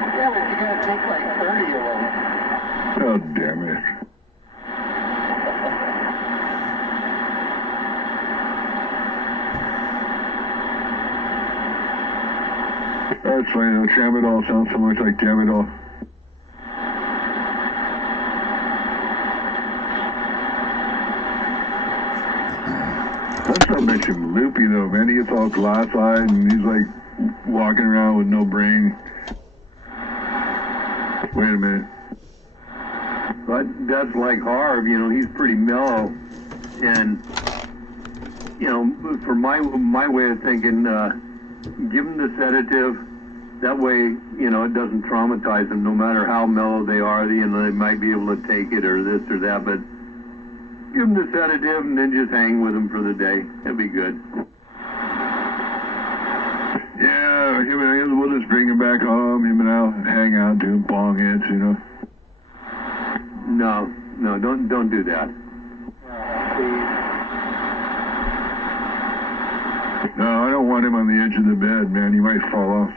Yeah, but you gotta take like 30 of them. Oh, damn it. That's funny though, tramadol sounds so much like tramadol. That stuff makes him loopy though, man. He gets all glass-eyed and he's like walking around with no brain. Wait a minute. But that's like Harv, you know, he's pretty mellow. And, you know, for my way of thinking, give him the sedative. That way, you know, it doesn't traumatize them no matter how mellow they are. You know, they might be able to take it or this or that, but give them the sedative and then just hang with them for the day. That'd be good. Yeah, we'll just bring him back home. Him and I'll hang out doing bong hits, you know. No, don't do that. No, I don't want him on the edge of the bed, man. He might fall off.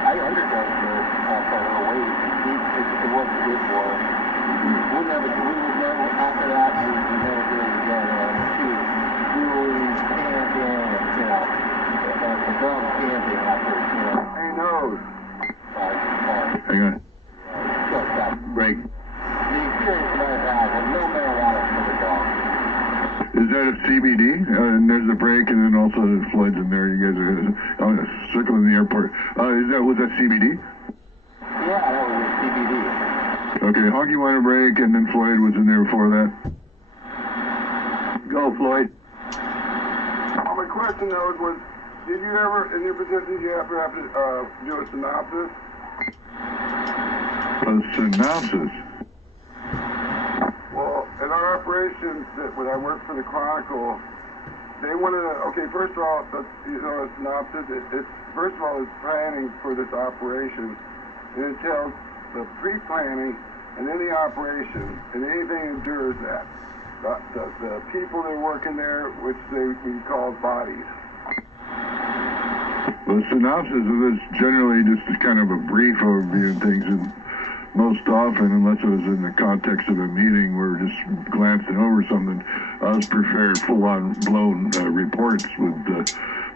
I underdosed it for a week. It wasn't good for him. We would never, after that, we would never do it again. We were camping, you know, the dog camping after, you know. Hey, nose. Hang on. Just that Break. The experience that I've had with no marijuana for the dog. Is that a CBD? And there's a break, and then also Floyd's in there. You guys are circling the airport. Was that CBD? Yeah, that was a CBD. Okay, Honky wanted a break, and then Floyd was in there before that. Go, Floyd. Well, my question, though, was, did you ever, in your position, did you ever have to do a synopsis? A synopsis? Well, in our operations, when I worked for the Chronicle, they wanted to, okay, first of all, a synopsis, first of all, it's planning for this operation. It entails the pre-planning and then the operation, and anything endures that. The people that are working there, which we call bodies. Well, the synopsis is generally just kind of a brief overview of things, and most often, unless it was in the context of a meeting, we're just glancing over something. Us prepared full-on blown reports with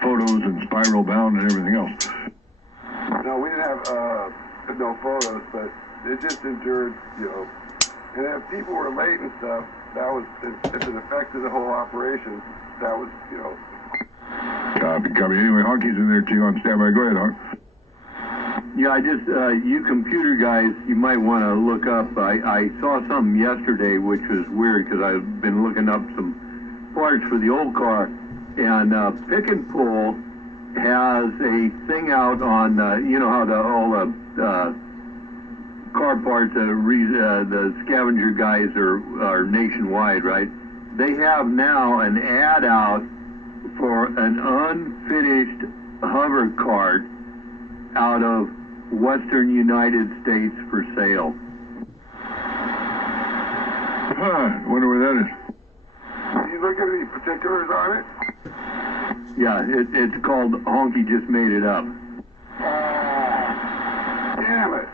photos and spiral bound and everything else. No, we didn't have no photos, but it just endured, you know. And if people were late and stuff, that was, if it affected the whole operation, that was, you know. Copy. Anyway, Honky's in there too on standby. Go ahead, Honk. Yeah, I just, you computer guys, you might want to look up. I saw something yesterday which was weird because I've been looking up some parts for the old car. And Pick and Pull has a thing out on, you know how all the car parts, the scavenger guys are nationwide, right? They have now an ad out for an unfinished hover cart out of Western United States for sale. Wonder where that is. Did you look at any particulars on it? Yeah, it's called Honky Just Made It Up. Damn it.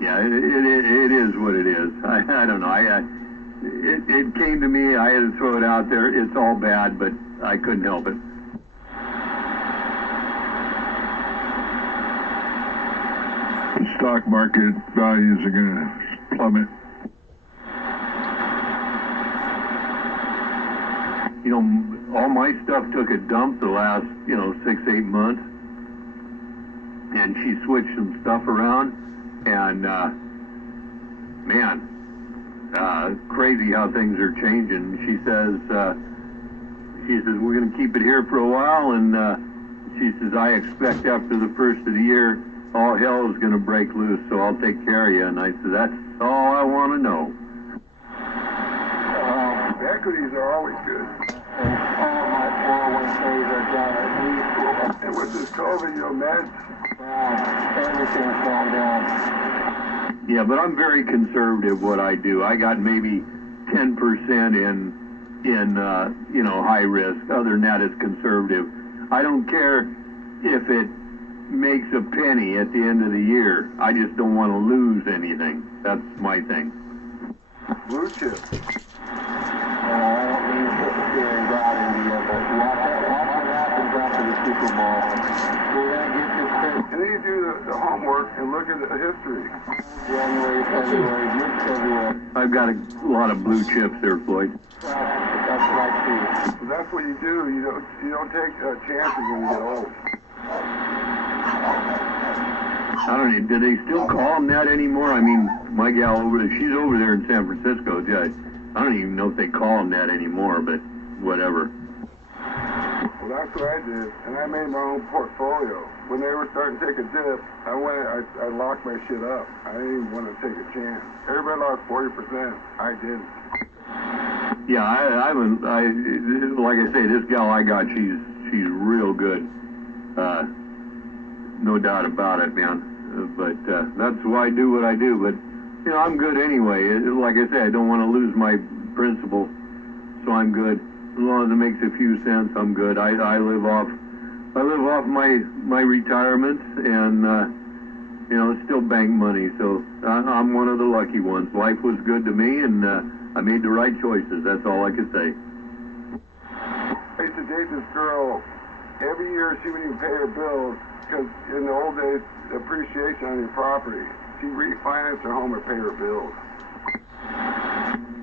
Yeah, it is what it is. I don't know. It came to me. I had to throw it out there. It's all bad, but I couldn't help it. The stock market values are going to plummet. You know, all my stuff took a dump the last, 6-8 months. And she switched some stuff around. And, crazy how things are changing. She says, we're going to keep it here for a while. And she says, I expect after the first of the year, all hell is going to break loose, so I'll take care of you. And I said, that's all I want to know. Equities are always good. And all my 401ks are down at least. And with this COVID, meds, Everything's gone down. Yeah, but I'm very conservative what I do. I got maybe 10% in you know, high risk. Other than that, it's conservative. I don't care if it makes a penny at the end of the year. I just don't want to lose anything. That's my thing. Blue chip. I don't mean to put the feelings out into you, but watch what happens after the Super Bowl. We're going to get this Chris And then you do the homework and look at the history. January, February, mid-February. I've got a lot of blue chips there, Floyd. That's what I see. So that's what you do. You don't take chances when you get old. I don't know, do they still call them that anymore? I mean, my gal over there, she's over there in San Francisco. Yeah, I don't even know if they call them that anymore, but whatever. Well, that's what I did, and I made my own portfolio. When they were starting to take a dip, I locked my shit up. I didn't even want to take a chance. Everybody lost 40%. I didn't. Yeah, I like I say, this gal I got, she's real good. No doubt about it, man. But that's why I do what I do. But you know, I'm good anyway. Like I say, I don't want to lose my principal, so I'm good. As long as it makes a few cents, I'm good. I live off my retirement, and you know, still bank money. So I'm one of the lucky ones. Life was good to me, and I made the right choices. That's all I could say. I used to date this girl. Every year she wouldn't even pay her bills because in the old days, appreciation on your property. She refinanced her home and pay her bills.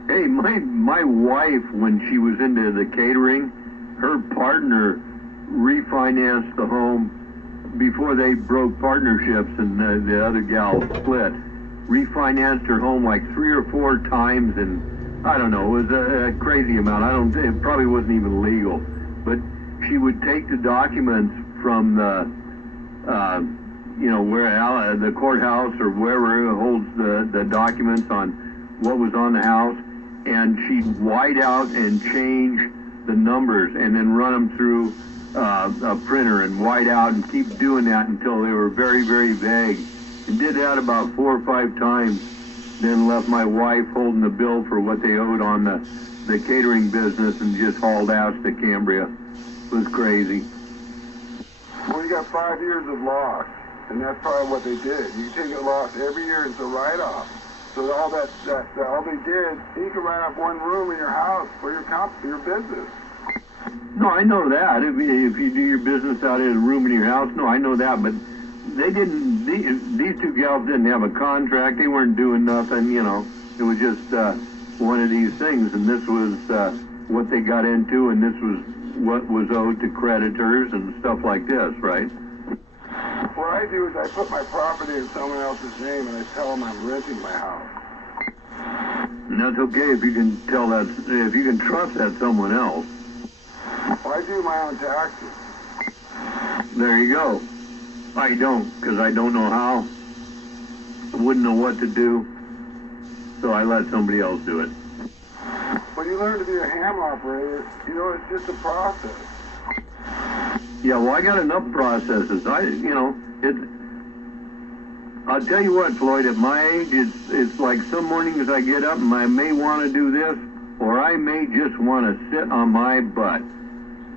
Hey, my wife, when she was into the catering, her partner refinanced the home before they broke partnerships and the other gal split. Refinanced her home like 3 or 4 times, and I don't know, it was a crazy amount. It probably wasn't even legal, but she would take the documents from the, you know, where the courthouse or wherever holds the documents on what was on the house, and she'd white out and change the numbers and then run them through a printer and white out and keep doing that until they were very, very vague. And did that about 4 or 5 times, then left my wife holding the bill for what they owed on the catering business and just hauled ass to Cambria. It was crazy. Well, you got 5 years of loss, and that's probably what they did. You take a loss every year as a write-off. So all that all they did, you could write off 1 room in your house for your business. No, I know that. If you do your business out in a room in your house, no, I know that. But they didn't. These 2 gals didn't have a contract. They weren't doing nothing. You know, it was just one of these things. And this was what they got into, and this was what was owed to creditors and stuff like this, right? What I do is I put my property in someone else's name, and I tell them I'm renting my house. And that's okay if you can tell that, if you can trust that someone else. Well, I do my own taxes. There you go. I don't, because I don't know how. I wouldn't know what to do, so I let somebody else do it. When you learn to be a ham operator, you know, it's just a process. Yeah, well, I got enough processes. I'll tell you what, Floyd, at my age, it's like some mornings I get up and I may want to do this, or I may just want to sit on my butt.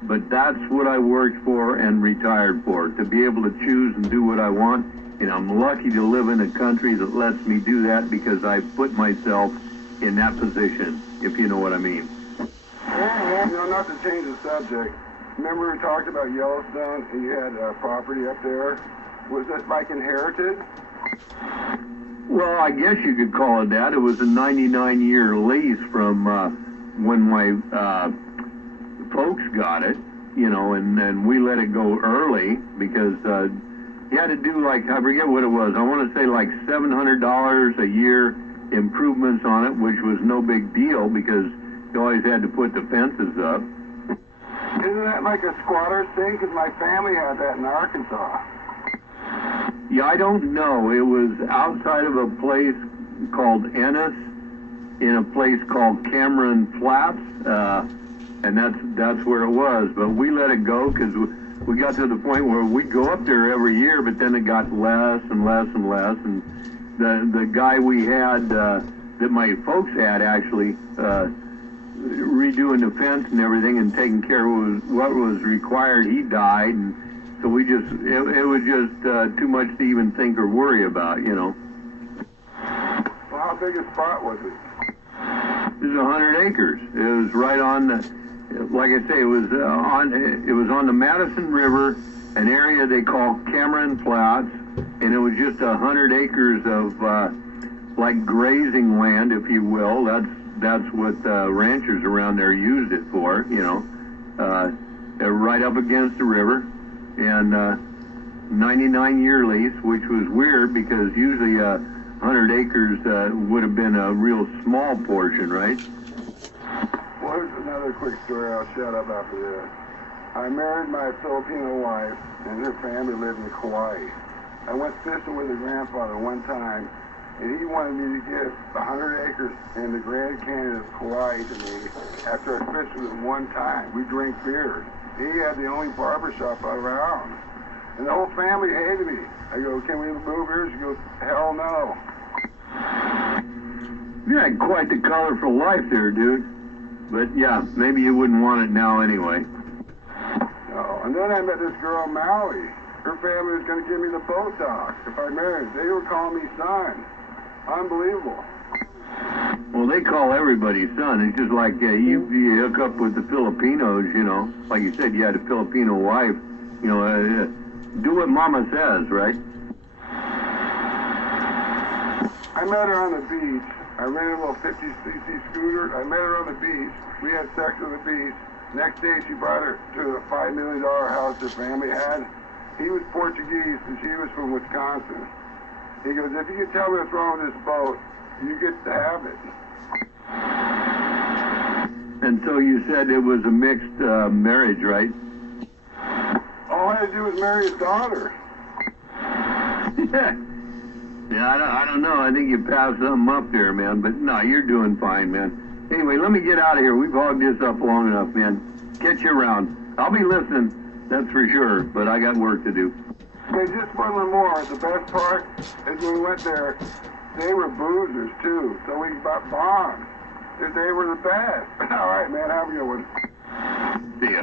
But that's what I worked for and retired for, to be able to choose and do what I want. And I'm lucky to live in a country that lets me do that because I put myself in that position, if you know what I mean. You know, not to change the subject, remember we talked about Yellowstone and you had property up there? Was it like inherited? Well, I guess you could call it that. It was a 99-year lease from when my folks got it, you know, and we let it go early because you had to do, like, I forget what it was. I want to say like $700 a year improvements on it, which was no big deal because you always had to put the fences up. Isn't that like a squatter's thing? Because my family had that in Arkansas. Yeah, I don't know. It was outside of a place called Ennis, in a place called Cameron Flats, and that's where it was. But we let it go because we got to the point where we'd go up there every year, but then it got less and less and less. And the guy we had, that my folks had actually, redoing the fence and everything and taking care of what was required, he died. And so we just, it was just too much to even think or worry about, you know. Well, how big a spot was it? It was 100 acres. It was right on the, like I say, it was on the Madison River, an area they call Cameron Flats, and it was just 100 acres of like grazing land, if you will. That's what ranchers around there used it for, you know. Right up against the river, and 99-year lease, which was weird because usually 100 acres would have been a real small portion, right? Well, here's another quick story. I'll shut up after this. I married my Filipino wife, and her family lived in Kauai. I went fishing with her grandfather one time, and he wanted me to give 100 acres in the Grand Canyon of Kauai to me after I fished with him one time. We drank beer. He had the only barber shop around. And the whole family hated me. I go, can we move here? She goes, hell no. You had quite the colorful life there, dude. But yeah, maybe you wouldn't want it now anyway. No. And then I met this girl in Maui. Her family was going to give me the Botox if I married. They were calling me son. Unbelievable. Well, they call everybody son. It's just like you hook up with the Filipinos, you know. Like you said, you had a Filipino wife. You know, do what mama says, right? I met her on the beach. I rented a little 50cc scooter. I met her on the beach. We had sex on the beach. Next day, she brought her to the $5 million house her family had. He was Portuguese, and she was from Wisconsin. He goes, if you can tell me what's wrong with this boat, you get to have it. And so you said it was a mixed marriage, right? All I had to do was marry his daughter. Yeah, I don't know. I think you passed something up there, man. But no, you're doing fine, man. Anyway, let me get out of here. We've hogged this up long enough, man. Catch you around. I'll be listening, that's for sure. But I got work to do. Hey, just one more. The best part is when we went there, they were boozers too. So we got bombed. They were the best. All right, man. Have a good one. See ya.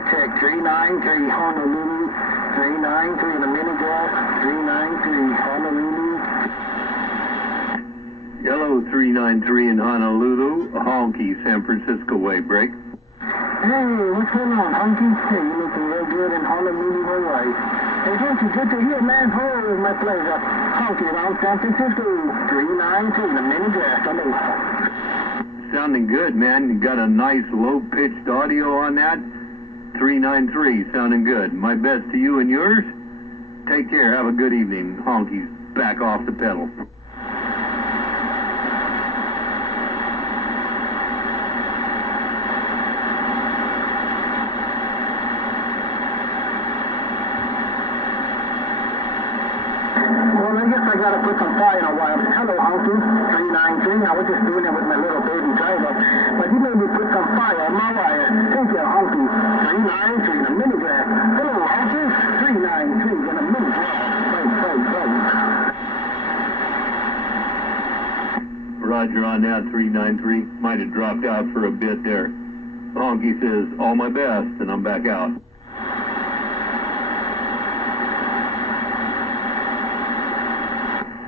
check. 393 Honolulu. 393 in the mini gas. 393 Honolulu. Yellow 393 in Honolulu, Honky, San Francisco way, break. Hey, what's going on, Honky? Hey, you looking real good in Honolulu, Hawaii. Hey, Honky, good to hear, man. Oh, it's my pleasure. Honky around San Francisco. 393 in the mini gas. Aloha. Sounding good, man. You got a nice low-pitched audio on that. 393, sounding good. My best to you and yours. Take care. Have a good evening. Honky's back off the pedal. Well, I guess I gotta put some fire in a while. Hello, Honky. 393. I was just doing it with my little baby driver. But you made me put some fire in my wire. Thank you, Honky. 393 in a mini gas. Hello, Honky. 393 in a mini gas. Roger on that, 393. Might have dropped out for a bit there. Honky says, all my best, and I'm back out.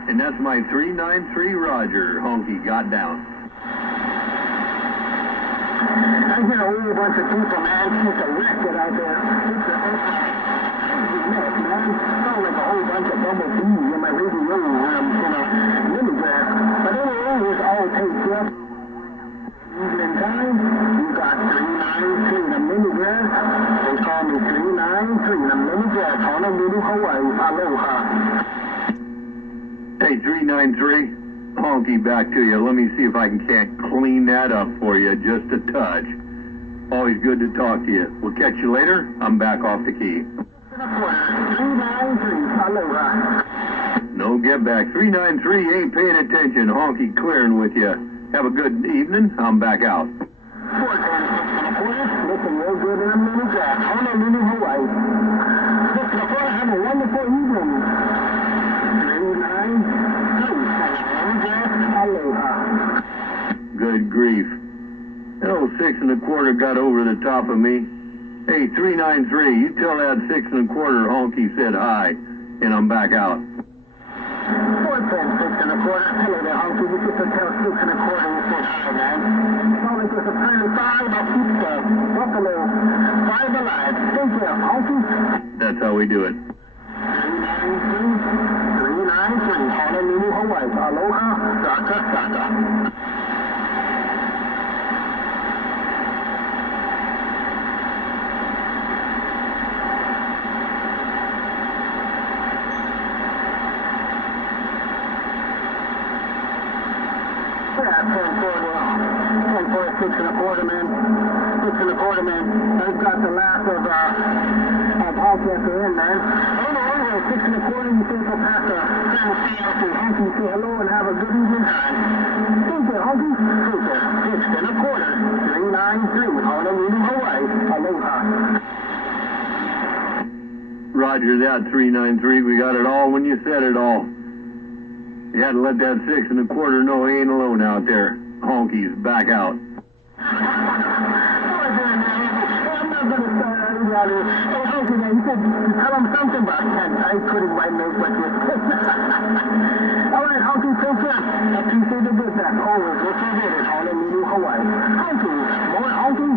And that's my 393 Roger. Honky got down. I get a whole bunch of people, man. It's a record out there. It's a mess, man. Sounds like a whole bunch of bumblebees in my radio, mini gas. But anyway, it's all taped up. Evening time, you got 393 in a mini gas. They call me 393 in a mini gas. Honolulu, Hawaii. Aloha. Hey, 393, Honky, back to you. Let me see if I can't clean that up for you just a touch. Always good to talk to you. We'll catch you later. I'm back off the key. 393, aloha. No get back. 393 ain't paying attention. Honky clearing with you. Have a good evening. I'm back out. 410, looking real good in a mini gas. Honolulu, Hawaii. Have a wonderful evening. 393, aloha. Good grief. Oh, 6 1/4 got over the top of me. Hey, 393, you tell that 6 1/4 Honky said hi, and I'm back out. 410, 6 1/4. Hello there, Honky. You just tell 6 1/4 you said hi, man. It's only just a 35. I'll keep the Buffalo 5 alive. Thank you, Honky. That's how we do it. 393, Honolulu, Hawaii. Aloha, Saka, Saka. Yeah, 10 for 6 1/4, man. 6 1/4, man. I've got the last of Honky at the end, man. Anyway, 6 1/4, you think I'll pass the Honky, say hello and have a good evening time. Thank you, Honky. Thank you. 6 1/4, 393, Honolulu, Hawaii. Aloha. Roger that, 393. We got it all when you said it all. You had to let that 6 1/4 know he ain't alone out there. Honky's back out. I'm not going to start out about it. Hey, Honky, man, you said tell him something about that. I couldn't quite make what you said. All right, Honky, take care. I appreciate the good back. Always what you did in Honolulu, Hawaii. Honky, more Honky.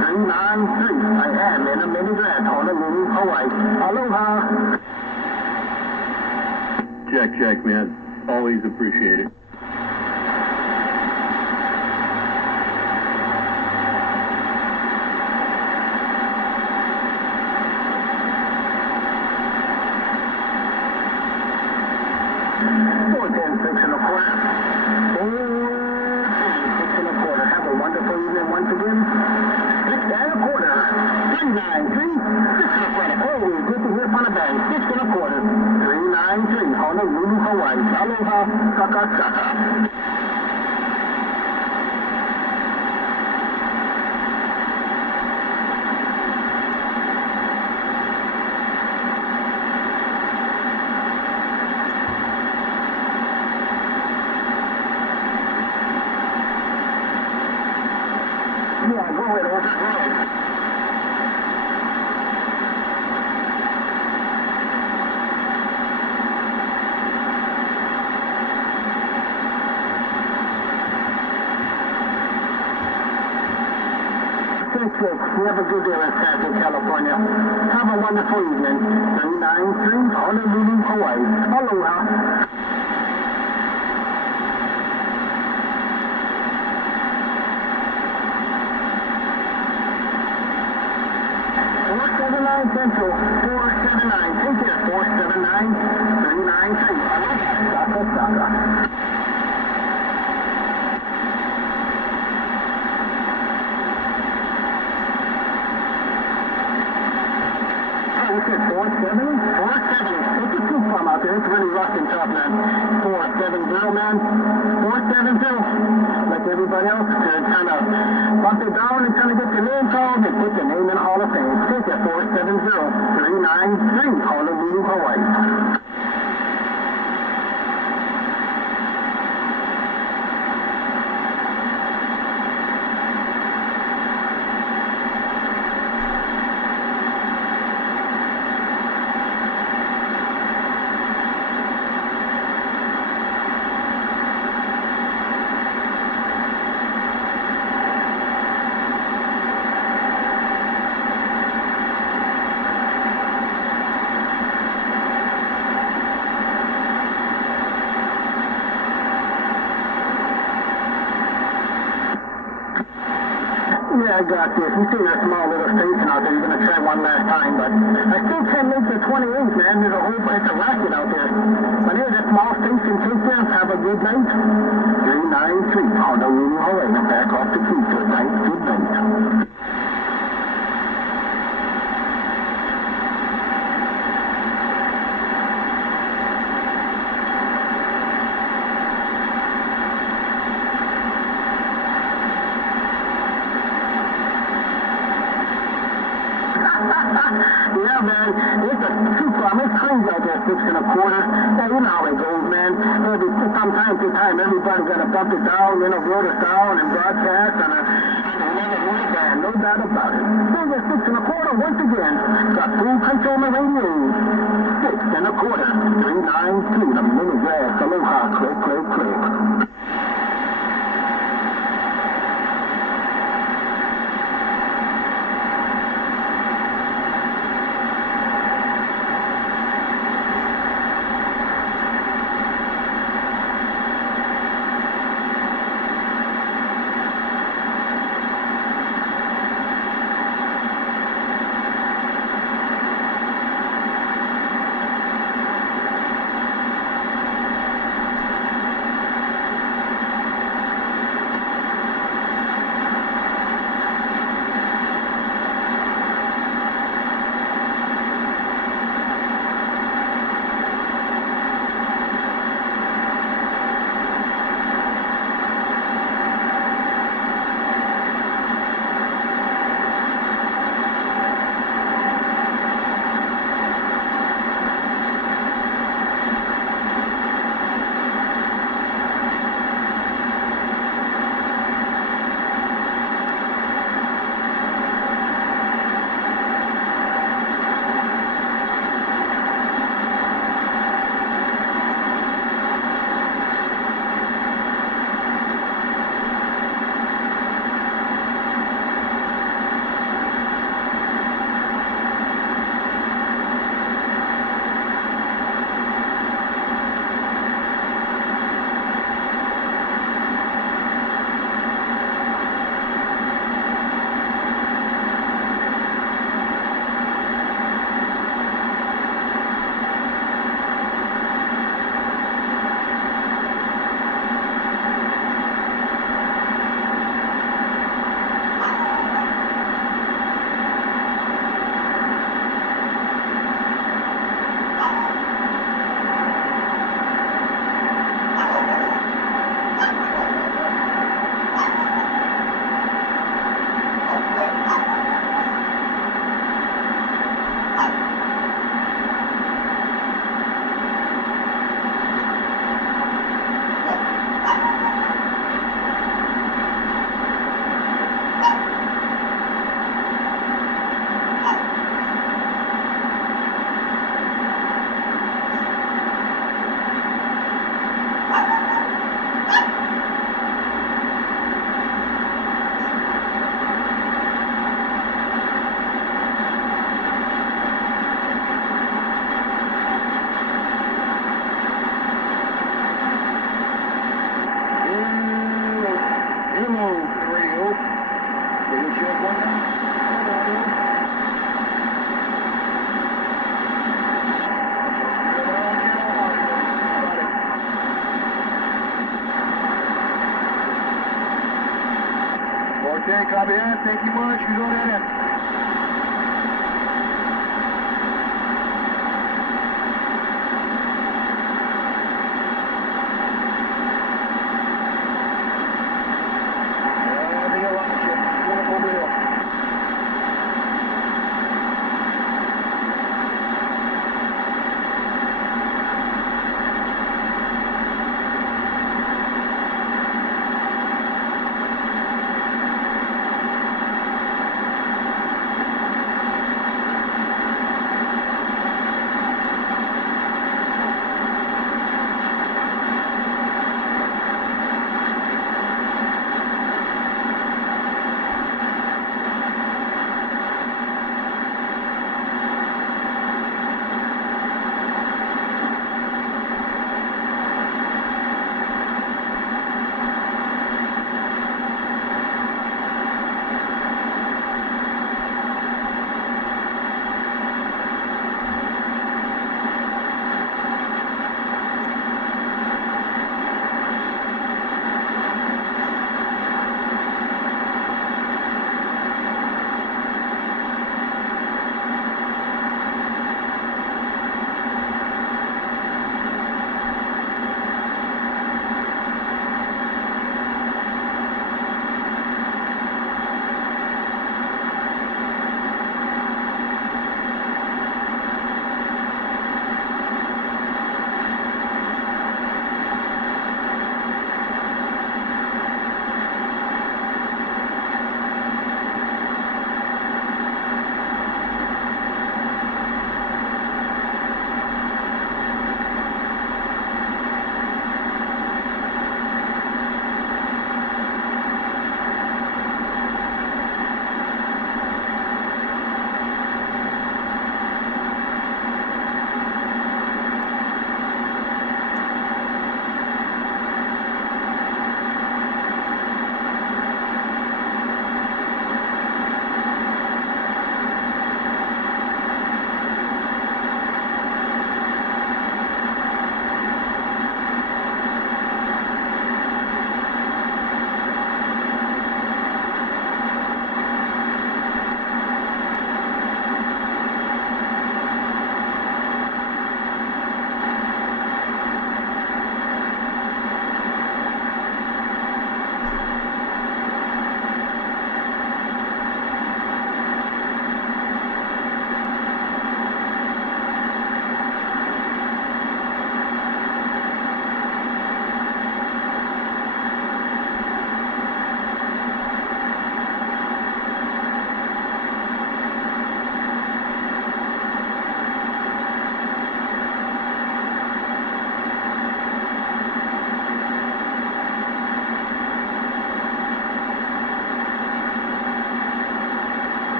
393. I am in a mini gas, Honolulu, Hawaii. Aloha. Check, man. Always appreciate it. Have a wonderful evening once again. 6 1/4. 393. 6 1/4. Always good to hear from the band. 6 1/4. 393. Honolulu, Hawaii. Aloha. Saka, Saka. Yeah, go ahead, over. 466. You have a good day in Stanton, California. Have a wonderful evening. 393 Honolulu, Hawaii. Aloha. 479 Central, 479. Take care, 479 393. Aloha, Saka. Look at 470. It's a two from out there. It's really rough and tough, man. 470, man. 470. Like everybody else, to kind of bump it down and kind of get your name called and put your name in the Hall of Fame. Take it, 470 393 Honolulu, Hawaii. Yeah, I got this. You see that small little station out there. You're going to try one last time, but I still can't make the 28, man. There's a whole bunch of racket out there. But here's that small station. Take care. Have a good night. 393 Honolulu, Hawaii. I'm back off the key. Good night. Good night. Yeah, man, it's a two from. It's crazy out there, 6 1/4. Yeah, you know how it goes, man. From time to time, everybody's got to bump it down, vote us down and broadcast and another word band, no doubt about it. Here's a 6 1/4 once again. Got full control on the radio. 6 1/4. 393. The mini grass. Aloha. Click, click, click. Okay, copy that. Thank you much. We go ahead.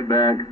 it back.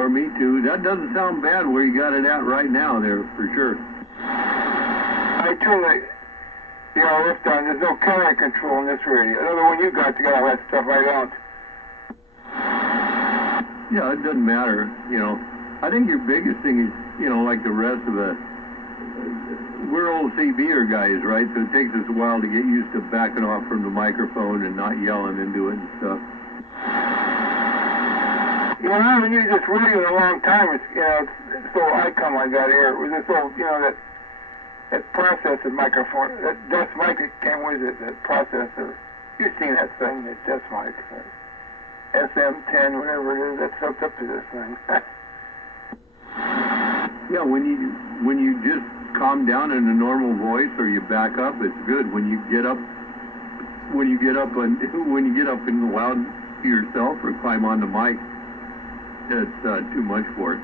before, me too. That doesn't sound bad where you got it at right now there, for sure. I turn the RF down. There's no current control in this radio. Another one you got all that stuff. I don't. Yeah, it doesn't matter, you know. I think your biggest thing is, you know, like the rest of us, we're old CBer guys, right? So it takes us a while to get used to backing off from the microphone and not yelling into it and stuff. You know, I haven't used this radio in a long time. It's, you know, it's this old icon I got here. It was this old, you know, that processor microphone, that desk mic that came with it, that processor. You've seen that thing, that desk mic. SM10, whatever it is, that's hooked up to this thing. Yeah, when you just calm down in a normal voice or you back up, it's good. When you get up and loud to yourself or climb on the mic, it's too much for it.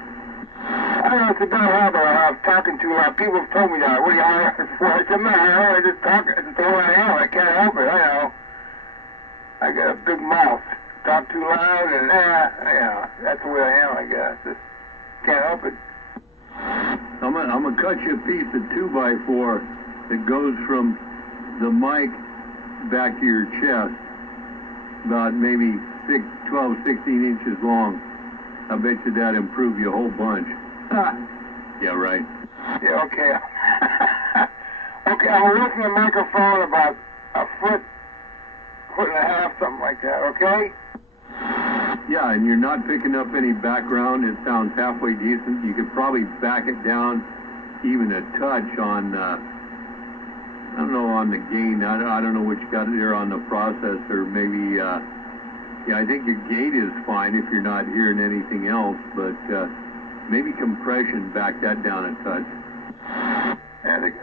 I don't know, it's a bad habit I have, talking too loud. People have told me that. What are you hired for? I said, man, I just talk. It's the way I am. I can't help it. I know. I got a big mouth. Talk too loud and, you know, that's the way I am, I guess. Just can't help it. I'm gonna cut you a piece of 2x4 that goes from the mic back to your chest, about maybe 12, 16 inches long. I bet you that improve you a whole bunch. Yeah, right. Yeah, okay. Okay, I'm lifting the microphone about a foot and a half, something like that, okay? Yeah, and you're not picking up any background. It sounds halfway decent. You could probably back it down even a touch on, I don't know, on the gain. I don't know what you got there on the processor. Maybe, yeah, I think your gate is fine if you're not hearing anything else, but maybe compression, back that down a touch. And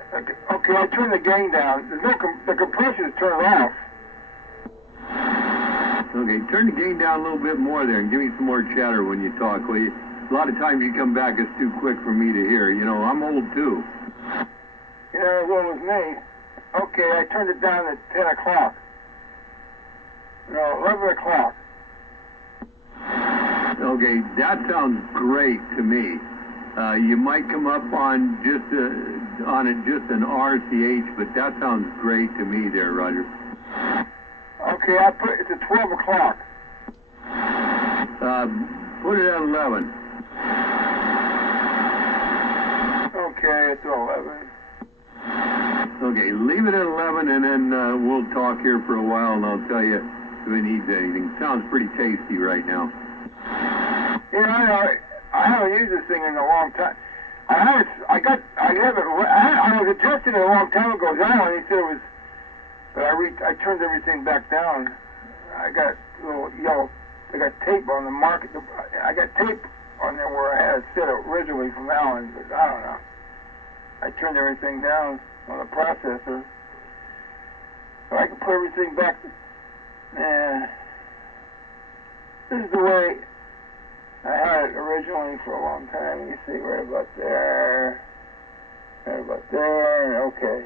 okay, I turn the gain down. The compression is turned off. Okay, turn the gain down a little bit more there and give me some more chatter when you talk, will you? A lot of times you come back, it's too quick for me to hear. You know, I'm old too. You know, as old as me. Okay, I turned it down at 10 o'clock. No, 11 o'clock. Okay, that sounds great to me. You might come up on just an RCH, but that sounds great to me there, Roger. Okay, it's at 12 o'clock. Put it at 11. Okay, it's 11. Okay, leave it at 11, and then we'll talk here for a while, and I'll tell you if it needs anything. Sounds pretty tasty right now. Yeah, I know. I haven't used this thing in a long time. I was adjusting it a long time ago. Alan, he said it was, but I turned everything back down. I got a little yellow. I got tape on the market. I got tape on there where I had it set originally from Alan, but I don't know. I turned everything down on the processor, so I can put everything back. This is the way I had it originally for a long time. You see, right about there, okay.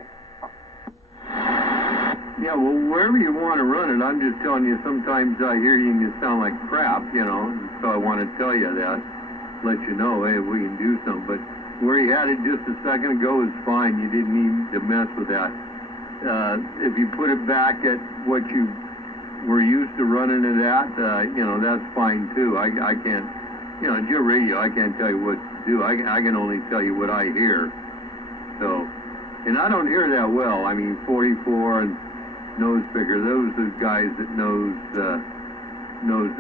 Yeah, well, wherever you want to run it, I'm just telling you, sometimes I hear you and you sound like crap, you know, so I want to tell you that, let you know, hey, we can do something. But where you had it just a second ago is fine. You didn't need to mess with that. If you put it back at what you were used to running it at, you know, that's fine too. I can't, you know, it's your radio. I can't tell you what to do. I can only tell you what I hear. So, and I don't hear that well. I mean, 44 and nose picker, those are the guys that knows the notes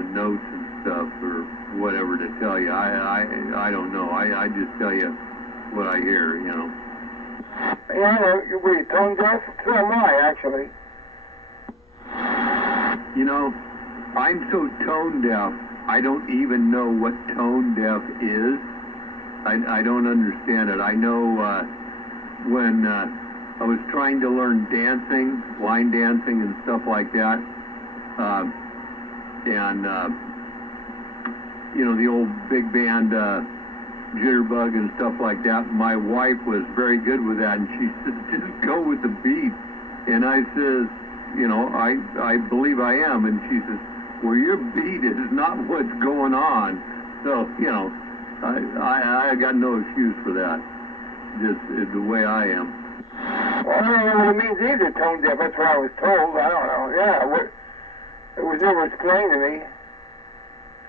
and stuff or whatever to tell you. I don't know. I just tell you what I hear, you know. Yeah, were you tone deaf? So am I, actually. You know, I'm so tone deaf, I don't even know what tone deaf is. I don't understand it. I know when I was trying to learn dancing, line dancing and stuff like that, you know, the old big band jitterbug and stuff like that. My wife was very good with that, and she said, just go with the beat. And I says, you know, I believe I am. And she says, well, your beat is not what's going on. So, you know, I got no excuse for that. Just the way I am. Well, I don't know what it means either, tone deaf. That's what I was told. I don't know. Yeah, it was never explained to me.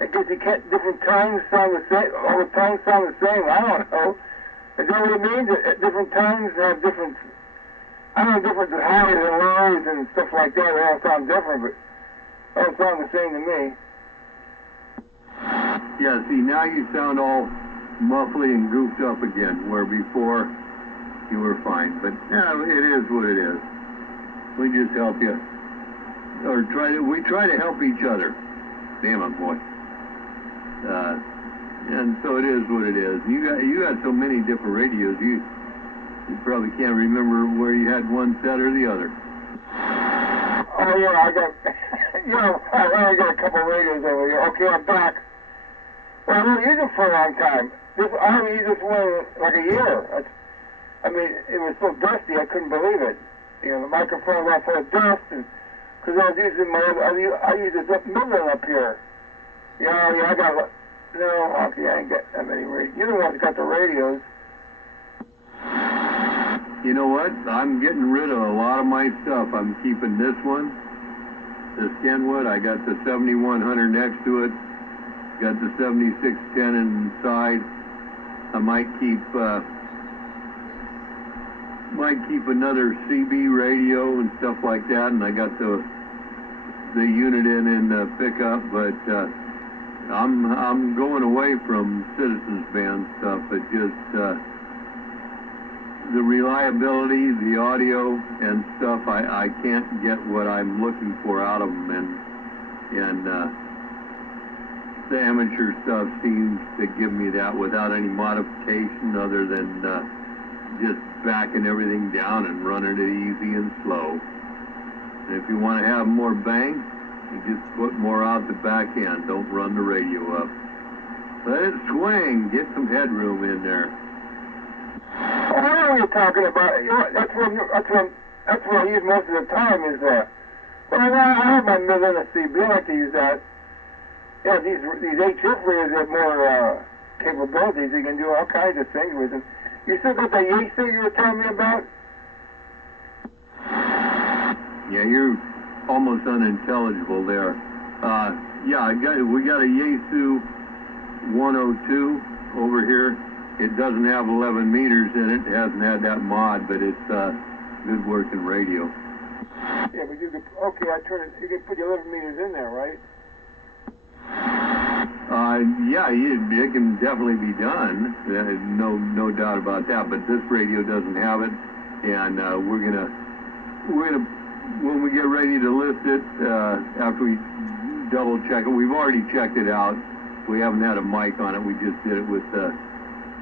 I guess you can't, different tones sound the same, all the tones sound the same. I don't know. Is that what it means? Different tones have different, I don't know, different highs and lows and stuff like that. They all sound different, but they all sound the same to me. Yeah, see, now you sound all muffly and goofed up again, where before you were fine. But yeah, it is what it is. We just help you, or we try to help each other. Damn it, boy. And so it is what it is. You got so many different radios. You probably can't remember where you had one set or the other. Oh yeah, I got, I got a couple radios over here. Okay, I'm back. Well, I didn't use them for a long time. I haven't used this one like a year. I mean, it was so dusty, I couldn't believe it. You know, the microphone was all full of dust, and because I was using I use this up Midland up here. Yeah, I got, no, okay, I ain't got that many radios. You're the ones that got the radios. You know what? I'm getting rid of a lot of my stuff. I'm keeping this one, this Kenwood. I got the 7100 next to it. Got the 7610 inside. I might keep another CB radio and stuff like that, and I got the unit in the pickup, but I'm going away from Citizens Band stuff. It just the reliability, the audio and stuff, I can't get what I'm looking for out of them, and the amateur stuff seems to give me that without any modification other than just backing everything down and running it easy and slow. And if you want to have more bang, you just put more out the back end. Don't run the radio up. Let it swing. Get some headroom in there. Oh, I know what you're talking about. You know, that's what I use most of the time is that. Well, I have my Midland CB. I like to use that. Yeah, these HF radios have more capabilities. You can do all kinds of things with them. You still got the Yaesu you were telling me about? Yeah, you're almost unintelligible there. Yeah, we got a Yaesu 102 over here. It doesn't have 11 meters in it. It hasn't had that mod, but it's a good working radio. Yeah, but you could, okay, you can put your 11 meters in there, right? Yeah, it can definitely be done. No doubt about that. But this radio doesn't have it, and we're gonna when we get ready to list it, after we double check it. We've already checked it out. We haven't had a mic on it. We just did it with the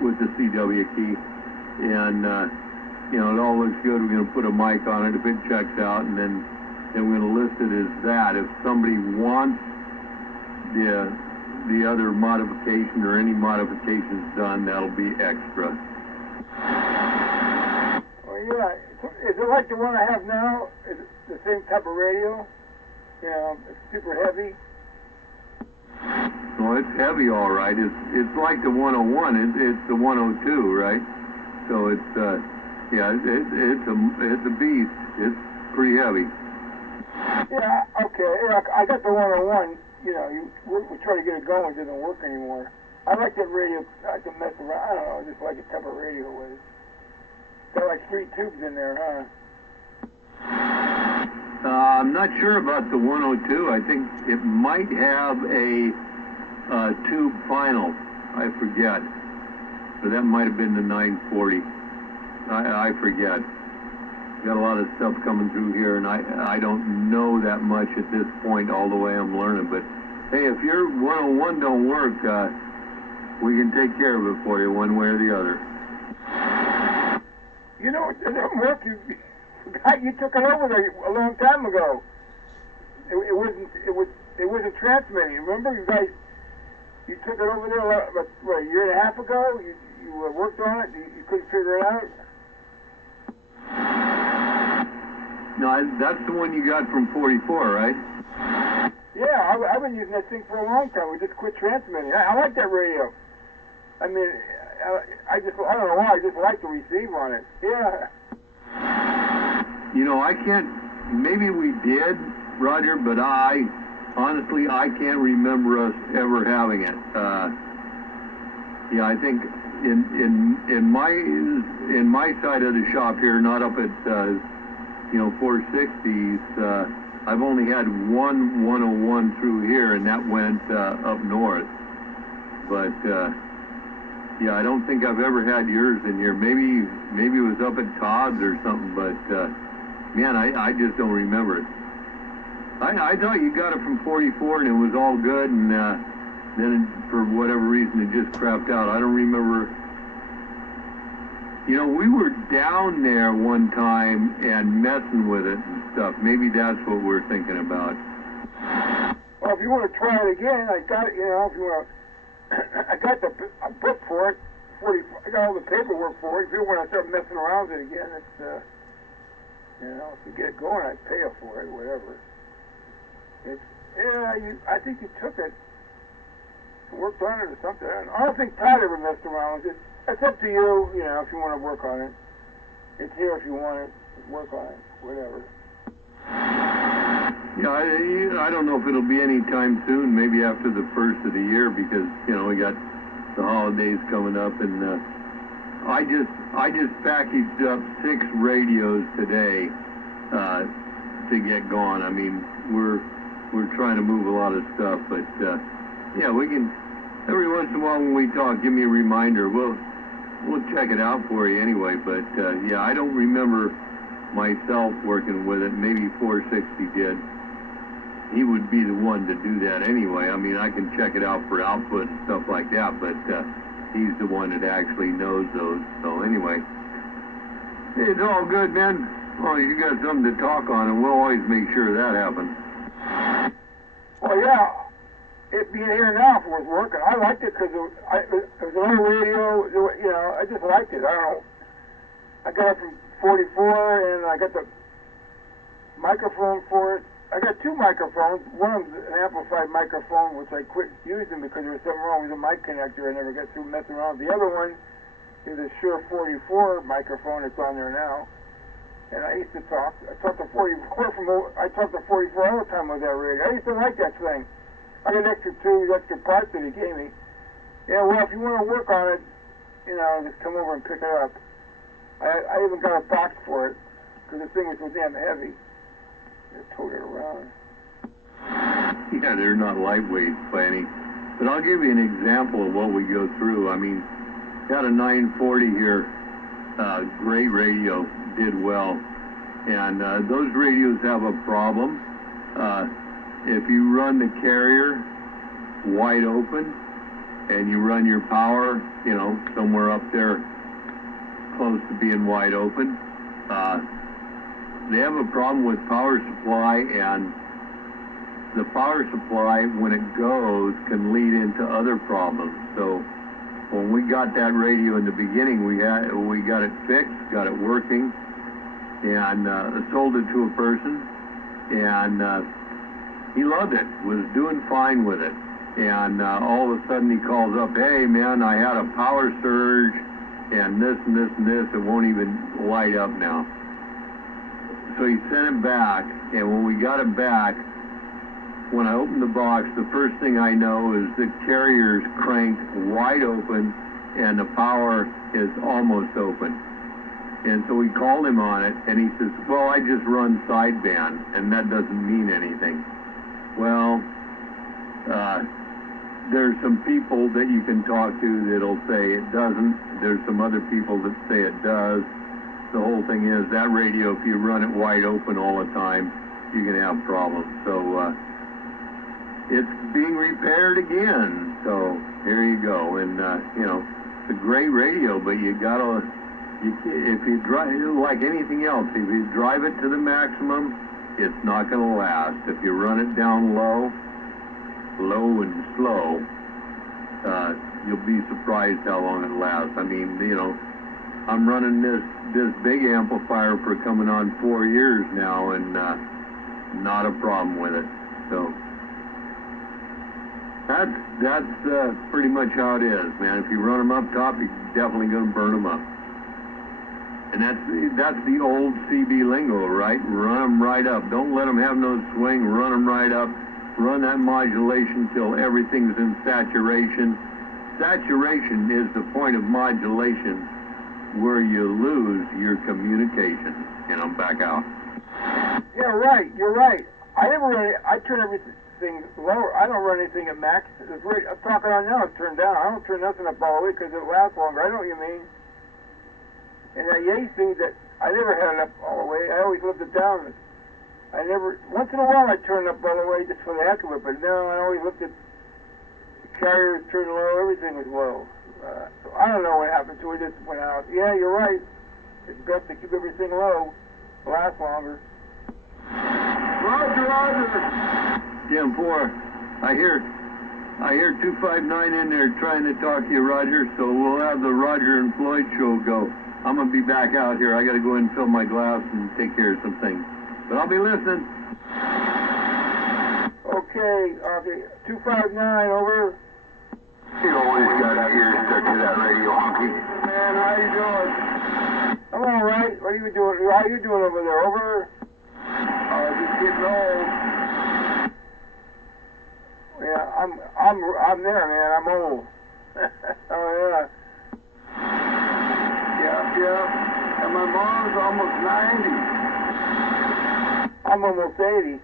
CW key, and you know, it all looks good. We're gonna put a mic on it if it checks out, and then we're gonna list it as that. If somebody wants the other modification or any modifications done, that'll be extra. Well, yeah. Is it like the one I have now? Is it the same type of radio? You know, it's super heavy. Well, it's heavy, all right. It's like the 101. It's the 102, right? So it's yeah, it's a beast. It's pretty heavy. Yeah. Okay. Yeah, I got the 101. You know, we try to get it going. It doesn't work anymore. I like that radio. I can mess around. I don't know. I just like the type of radio it is. Got like 3 tubes in there, huh? I'm not sure about the 102. I think it might have a tube final. I forget. But that might have been the 940. I forget. Got a lot of stuff coming through here, and I don't know that much at this point, all the way I'm learning. But hey, if your 101 don't work, we can take care of it for you one way or the other. You know, it didn't work. You took it over there a long time ago. It wasn't transmitting. Remember, you took it over there what, a year and a half ago. You worked on it. You couldn't figure it out. No, that's the one you got from 44, right? Yeah, I've been using that thing for a long time. We just quit transmitting. I like that radio. I mean, I don't know why, I just like the receive on it. Yeah. You know, I can't, maybe we did, Roger, but honestly, I can't remember us ever having it. Yeah, I think in my side of the shop here, not up at, 460s, I've only had one 101 through here, and that went up north. But, yeah, I don't think I've ever had yours in here. Maybe it was up at Todd's or something, but, man, I just don't remember it. I thought you got it from 44 and it was all good, and then for whatever reason it just crapped out. I don't remember. You know, we were down there one time and messing with it and stuff. Maybe that's what we're thinking about. Well, if you want to try it again, I got it, if you want to, I got a book for it, I got all the paperwork for it. If you want to start messing around with it again, it's, if you get it going, I'd pay you for it, whatever. I think you took it, worked on it or something. I don't think Todd ever messed around with it. It's up to you, if you want to work on it. It's here if you want to work on it, whatever. Yeah, I don't know if it'll be any time soon, maybe after the first of the year, because, we got the holidays coming up, and I just packaged up 6 radios today to get going. I mean, we're trying to move a lot of stuff, but yeah, we can, every once in a while when we talk, give me a reminder. We'll check it out for you anyway, but yeah, I don't remember myself working with it. Maybe 460 did. He would be the one to do that anyway. I mean, I can check it out for output and stuff like that, but he's the one that actually knows those. So anyway, it's all good, man. Well, you got something to talk on, and we'll always make sure that happens. Well, yeah. It being here now was working. I liked it because it was on the radio. I just liked it. I don't know. I got it from 44, and I got the microphone for it. I got 2 microphones. One of them's an amplified microphone, which I quit using because there was something wrong with the mic connector. I never got through messing around. The other one is a Shure 44 microphone that's on there now. And I used to talk. I talked to 44 all the time with that radio. I used to like that thing. I got extra parts that he gave me. Yeah, well, if you want to work on it, just come over and pick it up. I even got a box for it, because the thing was so damn heavy. Just towed it around. Yeah, they're not lightweight by any. But I'll give you an example of what we go through. I mean, got a 940 here, great radio, did well. And those radios have a problem. If you run the carrier wide open and you run your power, somewhere up there close to being wide open, they have a problem with power supply, and the power supply, when it goes, can lead into other problems. So when we got that radio in the beginning, we got it fixed, got it working, and sold it to a person, and he loved it, was doing fine with it. And all of a sudden he calls up, hey man, I had a power surge and this and this and this, it won't even light up now. So he sent it back, and when we got it back, when I opened the box, the first thing I know is the carrier's cranked wide open and the power is almost open. And so we called him on it, and he says, well, I just run sideband, and that doesn't mean anything. Well, there's some people that you can talk to that'll say it doesn't. There's some other people that say it does. The whole thing is that radio, if you run it wide open all the time, you're going to have problems. So it's being repaired again. So here you go. And, it's a great radio, but you got to, if you drive, like anything else, if you drive it to the maximum, it's not going to last. If you run it down low and slow, you'll be surprised how long it lasts. I mean, I'm running this big amplifier for coming on 4 years now, and not a problem with it. So that's pretty much how it is, man. If you run them up top, you're definitely going to burn them up. And that's the old CB lingo, right? Run them right up. Don't let them have no swing. Run them right up. Run that modulation till everything's in saturation. Saturation is the point of modulation where you lose your communication. And I'm back out. Yeah, right. You're right. I turn everything lower. I don't run anything at max. I'm talking on now. It's turned down. I don't turn nothing up all the way because it lasts longer. I know what you mean. And that Yates thing, that I never had it up all the way. I always left it down. Once in a while I turn it up all the way just for the heck of it, but no, I always looked at the carrier was turned low, everything was low. So I don't know what happened to it, it just went out. Yeah, you're right. It's best to keep everything low, last longer. Roger. 10-4. I hear 259 in there trying to talk to you, Roger, so we'll have the Roger and Floyd show go. I'm going to be back out here. I got to go in and fill my glass and take care of some things. But I'll be listening. Okay, 259, over. You always got ears stuck to that radio, Hunky. Man, how you doing? I'm all right. What are you doing? How you doing over there? Over? Just getting old. Yeah, I'm there, man. I'm old. Oh yeah. Yeah. And my mom's almost 90. I'm almost 80.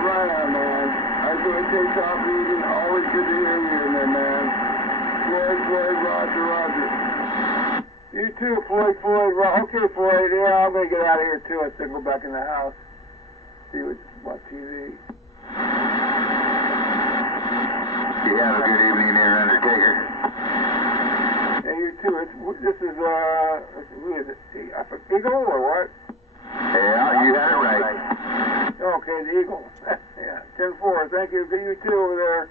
Right on, man. I was going to take off reading. Always good to hear you in there, man. Floyd, Roger. You too, Floyd. Okay, Floyd. Yeah, I'm going to get out of here too. I have to go back in the house. See what's TV. You have a good evening there, Undertaker. Yeah, you too. This is, who is it? Eagle or what? Yeah, you had it right. Okay, the Eagle. Yeah, 10-4. Thank you. You too over there.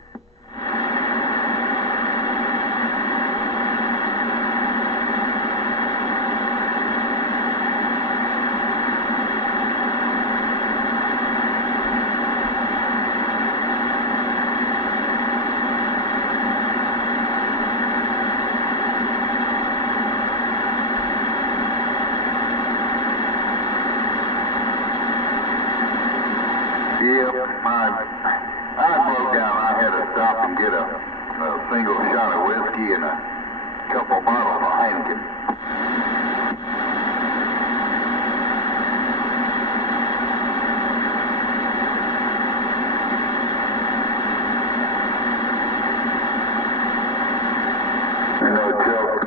I broke down. I had to stop and get a single shot of whiskey and a couple bottles of Heineken. No joke.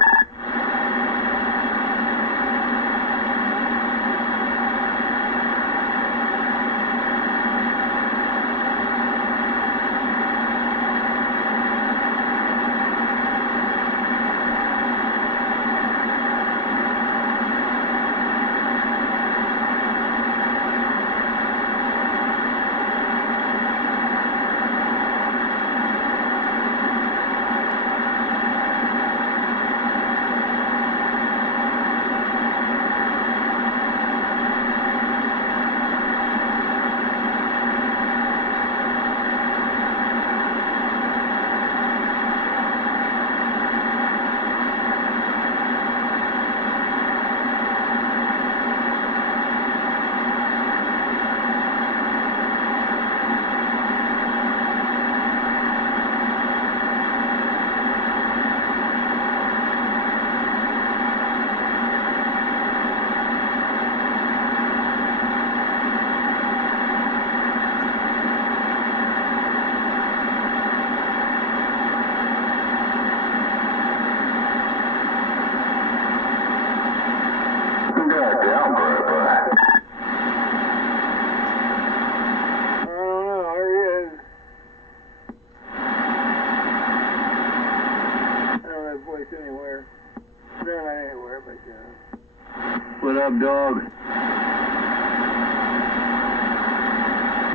What up, dog?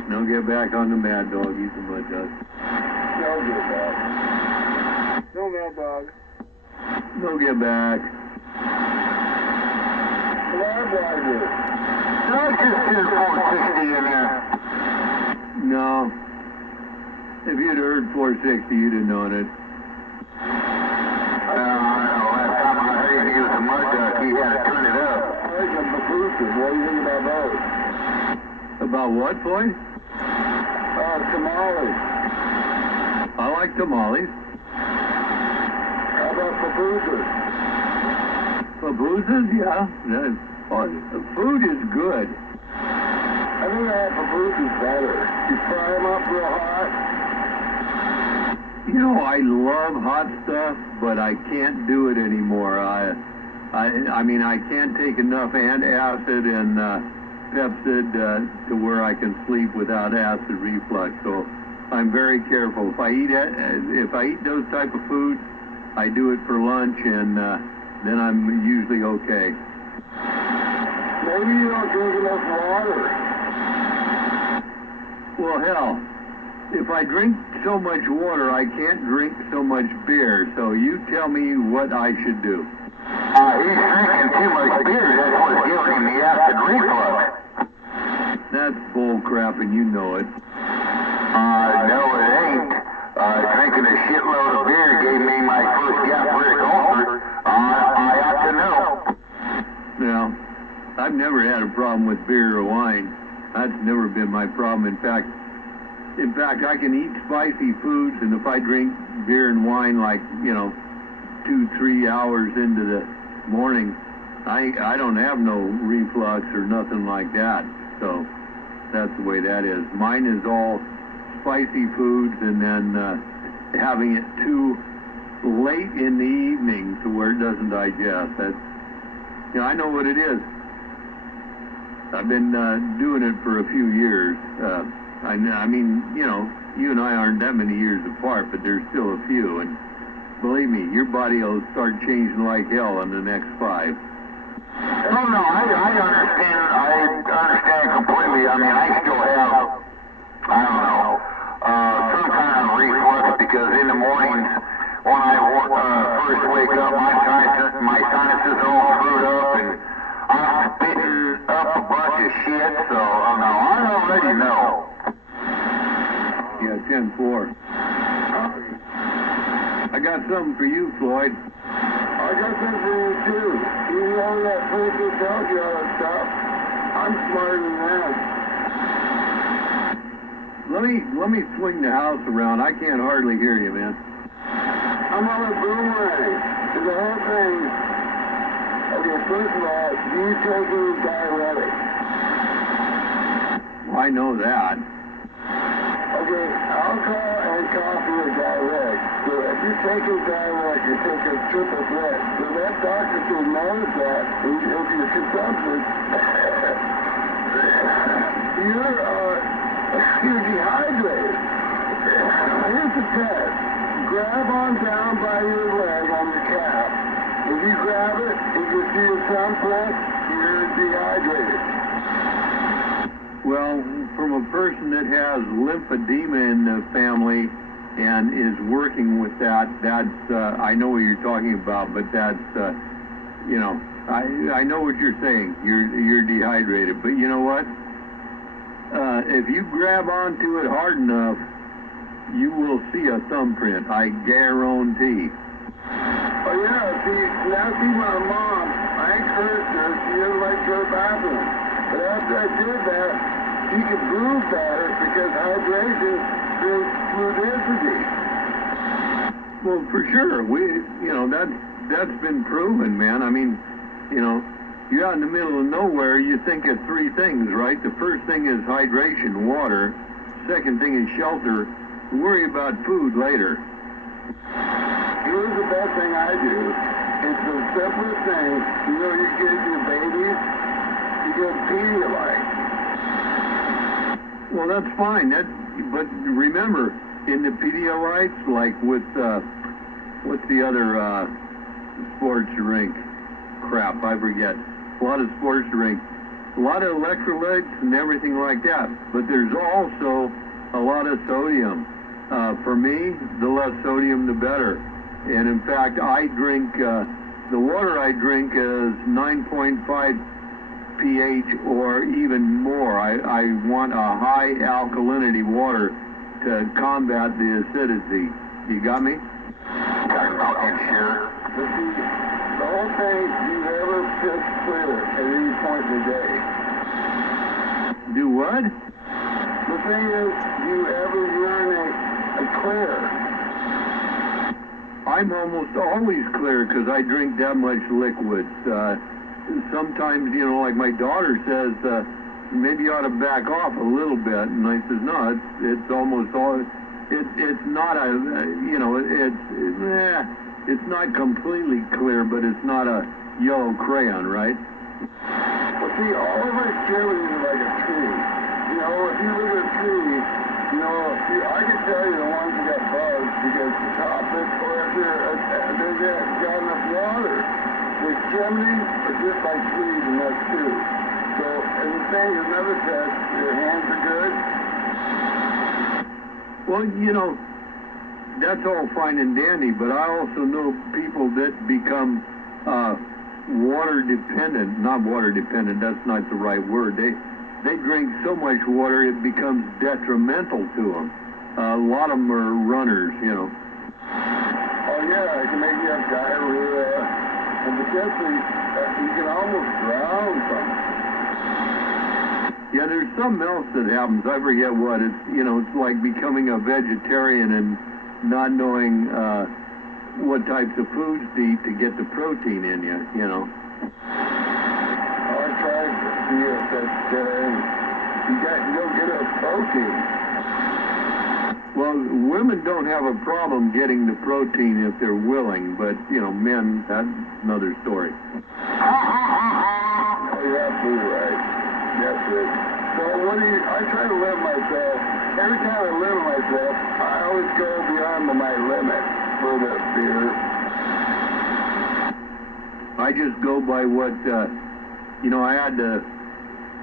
Don't get back on the Mad Dog. He's a mud dog. No, Mad Dog. No get back. Budweiser. No, just 460 in there. No. If you'd heard 460, you'd have known it. I know. Last time I heard he was a mud duck, he had to turn it up. I like the papooses. What do you think about those? About what, Floyd? Tamales. I like tamales. How about papooses? Papooses, yeah. Food is good. I think I have papooses better. You fry them up real hot. You know, I love hot stuff, but I can't do it anymore. I mean, I can't take enough antacid and Pepsid to where I can sleep without acid reflux. So I'm very careful. If I eat those type of foods, I do it for lunch, and then I'm usually okay. Maybe you don't drink enough water. Well, hell, if I drink so much water, I can't drink so much beer. So you tell me what I should do. He's drinking too much beer. That's what's giving him the acid reflux. That's bull crap, and you know it. No, it ain't. Drinking a shitload of beer gave me my first gastric ulcer. I ought to know. Now, I've never had a problem with beer or wine. That's never been my problem. In fact, I can eat spicy foods, and if I drink beer and wine, like, 2-3 hours into the morning, I don't have no reflux or nothing like that. So that's the way that is. Mine is all spicy foods, and then having it too late in the evening to where it doesn't digest. That's, I know what it is. I've been doing it for a few years. I mean, you and I aren't that many years apart, but there's still a few. And believe me, your body will start changing like hell in the next 5. Oh, no, I understand. I understand completely. I mean, I still have, I don't know, some kind of reflux because in the mornings when I first wake up, my sinuses are all screwed up and I'm spitting up a bunch of shit. So, no, I already know. Yeah, 10-4. I got something for you, Floyd. I got something for you, too. You know that person tells you all that stuff. I'm smarter than that. Let me swing the house around. I can't hardly hear you, man. I'm on a boomerang. The whole thing. Okay, first of all, do you take any diuretics? Well, I know that. Okay, alcohol and coffee are diuretics. So if you're taking diuretics, you're taking triple threat. So that doctor should notice that if your consumption, you're dehydrated. Here's the test. Grab on down by your leg on your calf. If you grab it, you can see at some point you're dehydrated. Well, from a person that has lymphedema in the family and is working with that's, I know what you're talking about, but that's, I know what you're saying. You're dehydrated, but you know what? If you grab onto it hard enough, you will see a thumbprint. I guarantee. Oh yeah, see my mom, I encouraged her, she doesn't like to go to the bathroom. But after I did that, she could breathe better because hydration brings fluidity. Well, for sure. That's been proven, man. I mean, you're out in the middle of nowhere, you think of 3 things, right? The first thing is hydration, water. Second thing is shelter. Worry about food later. Here's the best thing I do. It's the simplest thing. You give your babies, you give Pedialyte. Well, that's fine. But remember, in the Pedialytes, like with, what's the other sports drink? Crap, I forget. A lot of sports drink. A lot of electrolytes and everything like that. But there's also a lot of sodium. For me, the less sodium, the better. And in fact, I drink, the water I drink is 9.5 pH or even more. I want a high alkalinity water to combat the acidity. You got me? Sure. But see, the whole thing, do you ever piss clear at any point in the day? Do what? The thing is, do you ever urinate clear? I'm almost always clear because I drink that much liquids. Sometimes, you know, like my daughter says, maybe you ought to back off a little bit. And I says, no, it's almost all, it's not a, you know, it's not completely clear, but it's not a yellow crayon, right? Well, see, all of our extremities are like a tree. You know, if you look at a tree, you know, I can tell you the ones that got bugs because the top of it, or if they've got enough water. The extremities are just like trees and us too. So, and the thing, another test, your hands are good. Well, you know, that's all fine and dandy, but I also know people that become water dependent. Not water dependent, that's not the right word. They drink so much water it becomes detrimental to them. A lot of them are runners, you know. Oh yeah, it can make you have diarrhea. And potentially, you can almost drown from it. Yeah, there's something else that happens. I forget what. It's, you know, it's like becoming a vegetarian and not knowing what types of foods to eat to get the protein in you, you know. I tried to see if that you don't get a protein. Well, women don't have a problem getting the protein if they're willing, but, you know, men, that's another story. Oh, you're absolutely right. That's it. So I try to limit myself. Every time I limit myself, I always go beyond my limit for the beer. I just go by what, you know, I had to,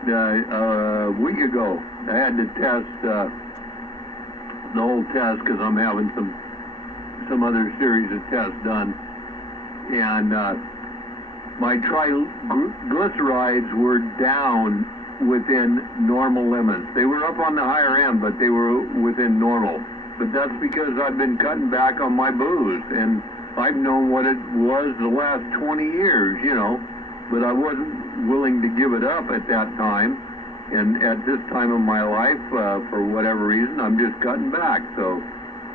a week ago, I had to test, the whole test because I'm having some other series of tests done, and my triglycerides were down within normal limits. They were up on the higher end, but they were within normal. But that's because I've been cutting back on my booze, and I've known what it was the last 20 years, you know, but I wasn't willing to give it up at that time. And at this time of my life, for whatever reason, I'm just cutting back. So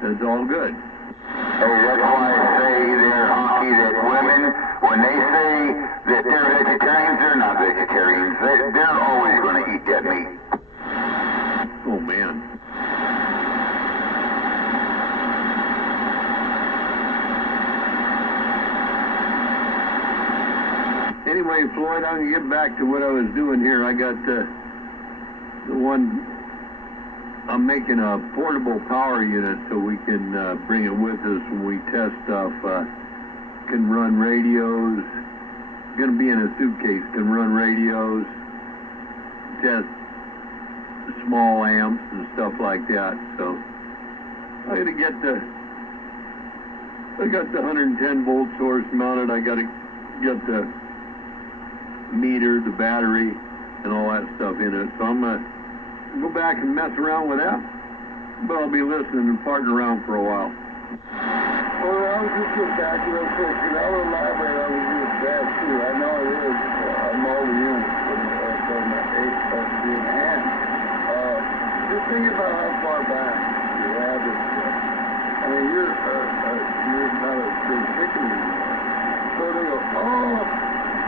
it's all good. Hey, that's why I say there, Honky, that women, when they say that they're vegetarians, they're not vegetarians. They're always going to eat that meat. Oh, man. Anyway, Floyd, I'm going to get back to what I was doing here. I got the one, I'm making a portable power unit so we can bring it with us when we test stuff. Can run radios, going to be in a suitcase, can run radios, test small amps and stuff like that. So I got to get I got the 110 volt source mounted. I got to get the meter, the battery, and all that stuff in it. So I'm going to go back and mess around with that, but I'll be listening and farting around for a while. Well, I'll just get back real quick, because I'll elaborate on this bad too. I know it is a mobile unit from the 8 being hand. Just think about how far back you have this stuff. I mean, you're not a big chicken anymore. So they go, oh,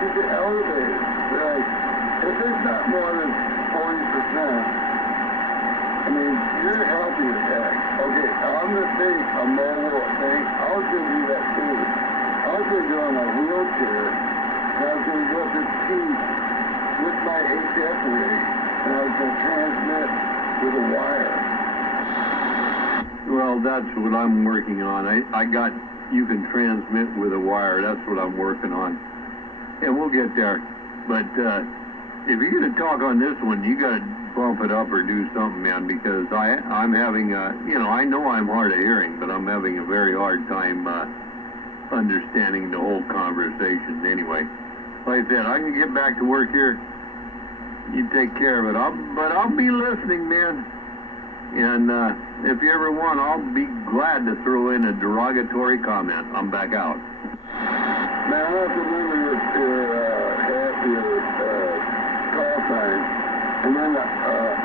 it's the elevator. They're like, if it's not more than 40%, I mean, you're healthy as heck. Okay, I'm going to take a mobile thing. I was going to do that too. I was going to go on a wheelchair, and I was going to go up this peak with my HF rig, and I was going to transmit with a wire. Well, that's what I'm working on. I got, you can transmit with a wire. That's what I'm working on. And we'll get there. But if you're going to talk on this one, you got to bump it up or do something, man, because I'm having a, you know, I know I'm hard of hearing, but I'm having a very hard time understanding the whole conversation. Anyway, like I said, I can get back to work here. You take care of it. I'll be listening, man. And if you ever want, I'll be glad to throw in a derogatory comment. I'm back out. Man, I have to remember your call sign. And then,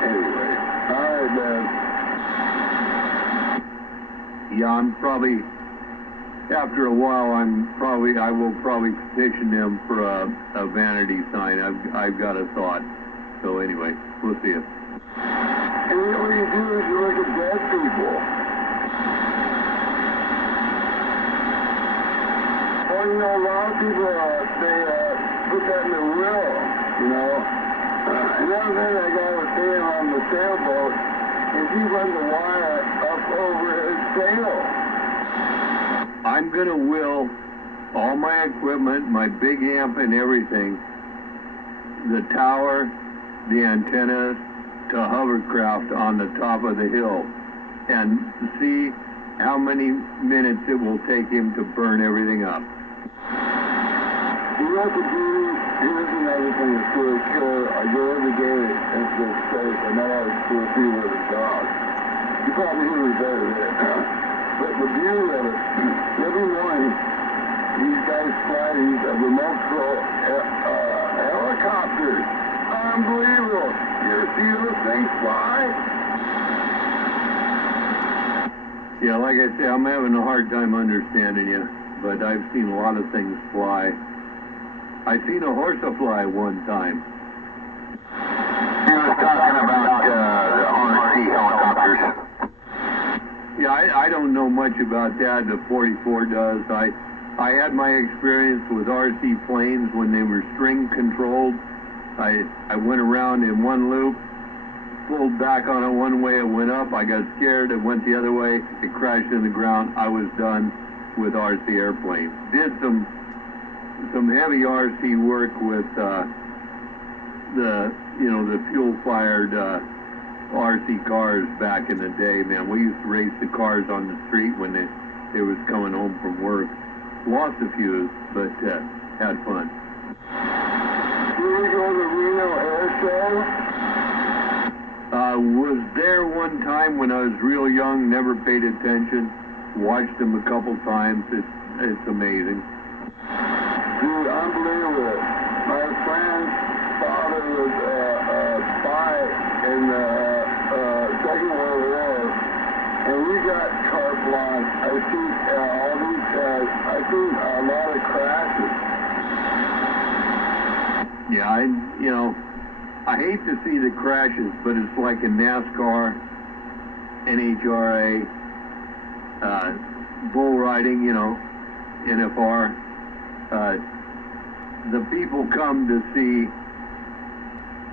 anyway. All right, man. Yeah, I'm probably, after a while, I will probably petition them for a vanity sign. I've got a thought. So anyway, we'll see it. And you know what you do is you look at dead people. Well, you know, a lot of people, they put that in their will, you know. Another thing I got was saying on the sailboat is he run the wire up over his sail. I'm going to will all my equipment, my big amp and everything, the tower, the antennas, to hovercraft on the top of the hill and see how many minutes it will take him to burn everything up. You know what the beauty? Here's another thing that's really cool. I go every day into this place, and now I still see where the dog. You probably hear me better there. But the beauty of it, every morning, these guys fly these remote control helicopters. Unbelievable. You ever see those things fly? Yeah, like I say, I'm having a hard time understanding you, but I've seen a lot of things fly. I seen a horsefly one time. He was talking about the RC helicopters. Yeah, I don't know much about that. The 44 does. I had my experience with RC planes when they were string controlled. I went around in one loop, pulled back on it one way, it went up. I got scared, it went the other way, it crashed in the ground. I was done with RC airplanes. Did some heavy RC work with the fuel-fired RC cars back in the day, man. We used to race the cars on the street when they was coming home from work. Lost a few, but had fun. Did you go to the Reno Air Show? Was there one time when I was real young, never paid attention, watched them a couple times. It's amazing. Dude, unbelievable. My friend's father was a spy in the Second World War, and we got carte blanche. I've seen all these guys. I've seen a lot of crashes. Yeah, I hate to see the crashes, but it's like in NASCAR, NHRA, bull riding, NFR. The people come to see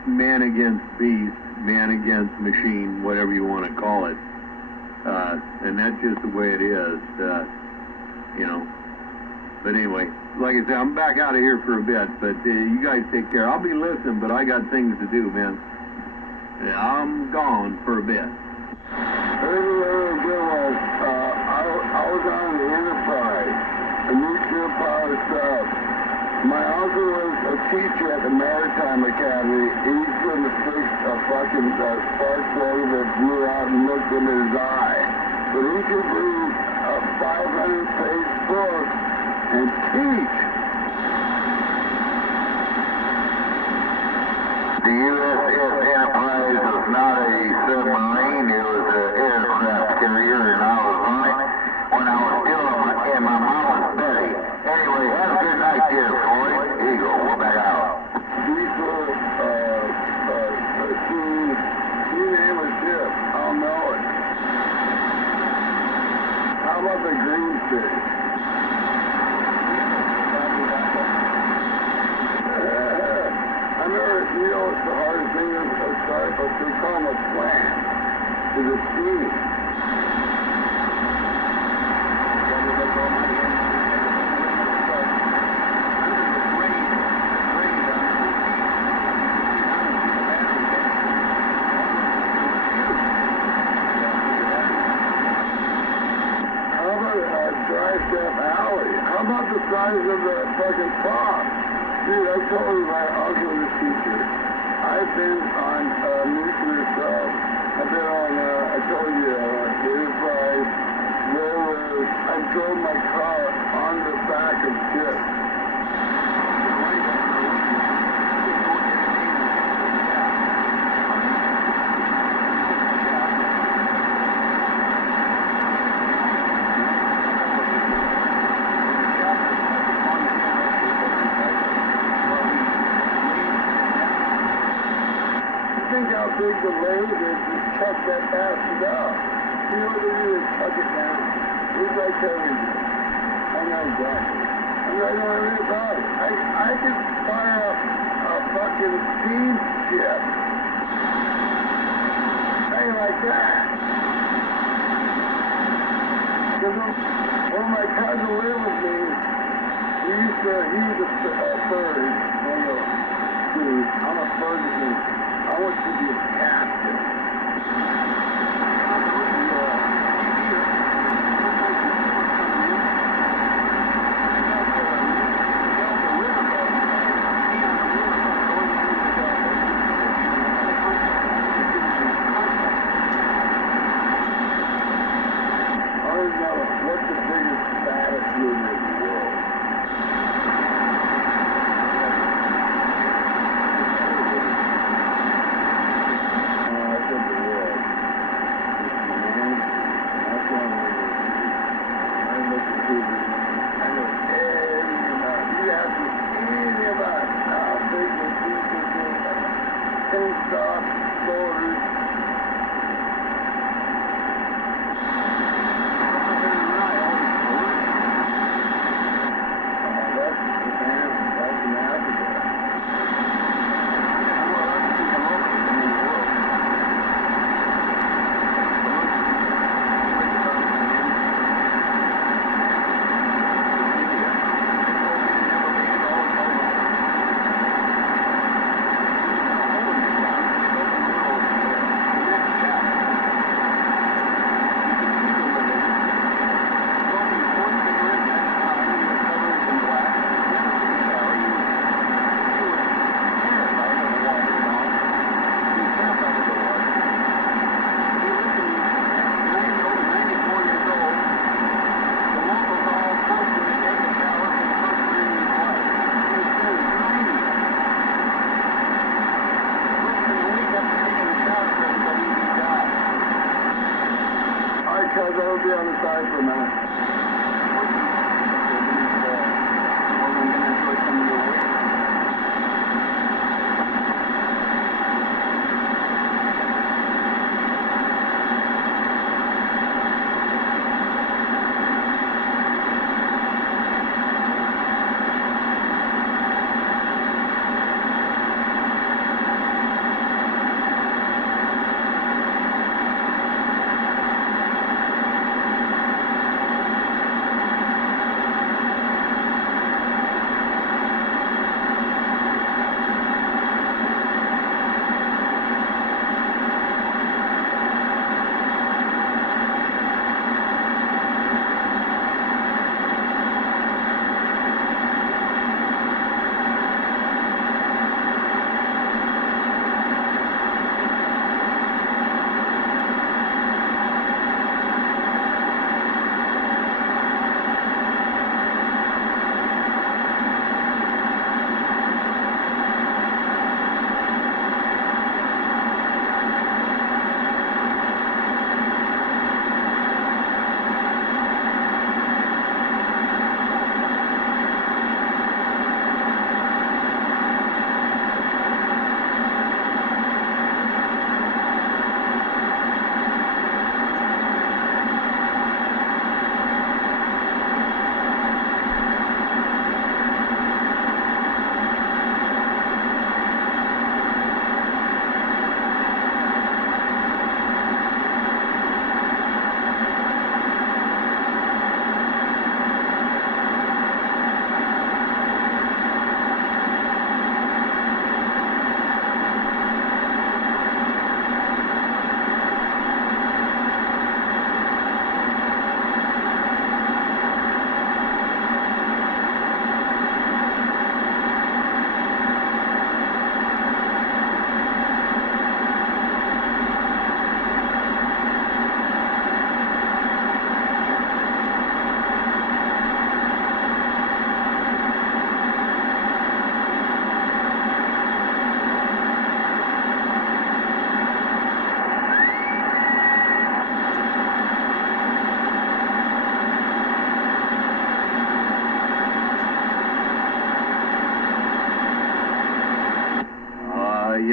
man against beast, man against machine, whatever you want to call it. And that's just the way it is, But anyway, like I said, I'm back out of here for a bit, but you guys take care. I'll be listening, but I got things to do, man. I'm gone for a bit. Everything I really did was, I was on the Enterprise, a nuclear power stuff. My uncle was a teacher at the Maritime Academy. He couldn't fix a fucking spark plug that blew out and looked in his eye. But he could read a 500-page book and teach. The USS Enterprise was not a submarine, it was an aircraft carrier, and I was on it when I was still in my mama's belly. Anyway, have a good night there, Floyd. Eagle, we're back out. Diesel, you name a ship, I'll know it. How about the green fish? I remember, it's the hardest thing to start, but they call them a plant. It's a seed. How about Dry Step Alley? How told you my uncle was a teacher. I've been on nuclear subs. I've been on, I told you, Enterprise, railroad. I drove my car on the back of ships. Think how big the load is to chuck that bastard up. You know what they do is chuck it down. It's like everything. I know exactly. I don't know anything about it. I can fire up a fucking steamship. Thing like that. Because when my cousin lived with me, he was a bird. Dude, I'm a Ferguson. I want you to be a captain. I don't know what's the biggest battlefield in the world.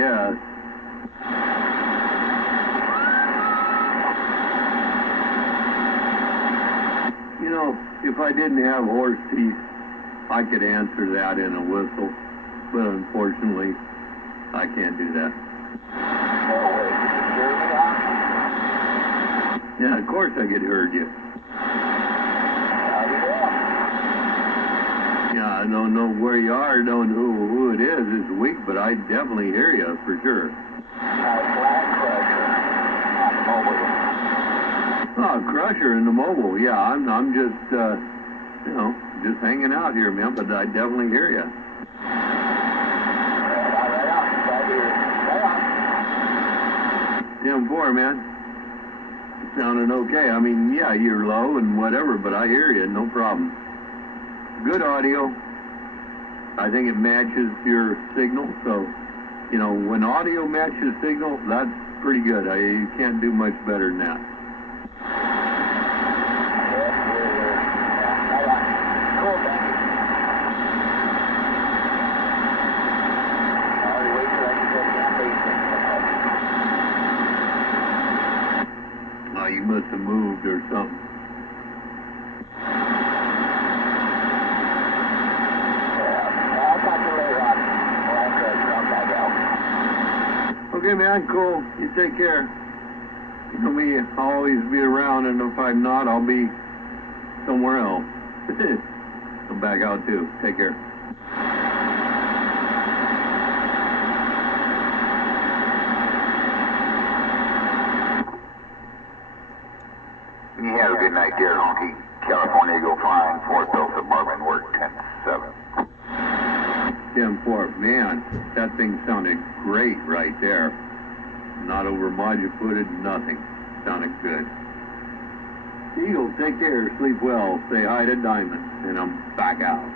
guess. You know, if I didn't have horse teeth, I could answer that in a whistle, but unfortunately, I can't do that. No way. Did you hear me, Doc? Yeah, of course I could heard you. Howdy there. Yeah, I don't know where you are, don't know who it is this week, but I definitely hear you for sure. Flat Crusher on the mobile. Oh, Crusher in the mobile. Yeah, I'm just, you know, just hanging out here, man, but I definitely hear you. Right on. Right here. Right on. 10-4, man. Sounding okay. I mean, yeah, you're low and whatever, but I hear you, no problem. Good audio. I think it matches your signal, so, you know, when audio matches signal, that's pretty good. You can't do much better than that. Cool, thank you. I'll wait till I can get that You must have moved or something. I'll talk to you later on. I'll back out. Okay, man, cool. You take care. You know me, I'll always be around, and if I'm not, I'll be somewhere else. I'll back out too. Take care. You have a good night, dear Honky. California Eagle flying, 4th Hill Suburban, work 10-7. 10-4. Man, that thing sounded great right there. Not over module-footed, nothing. Sounded good. Eagle, take care. Sleep well. Say hi to Diamond. And I'm back out.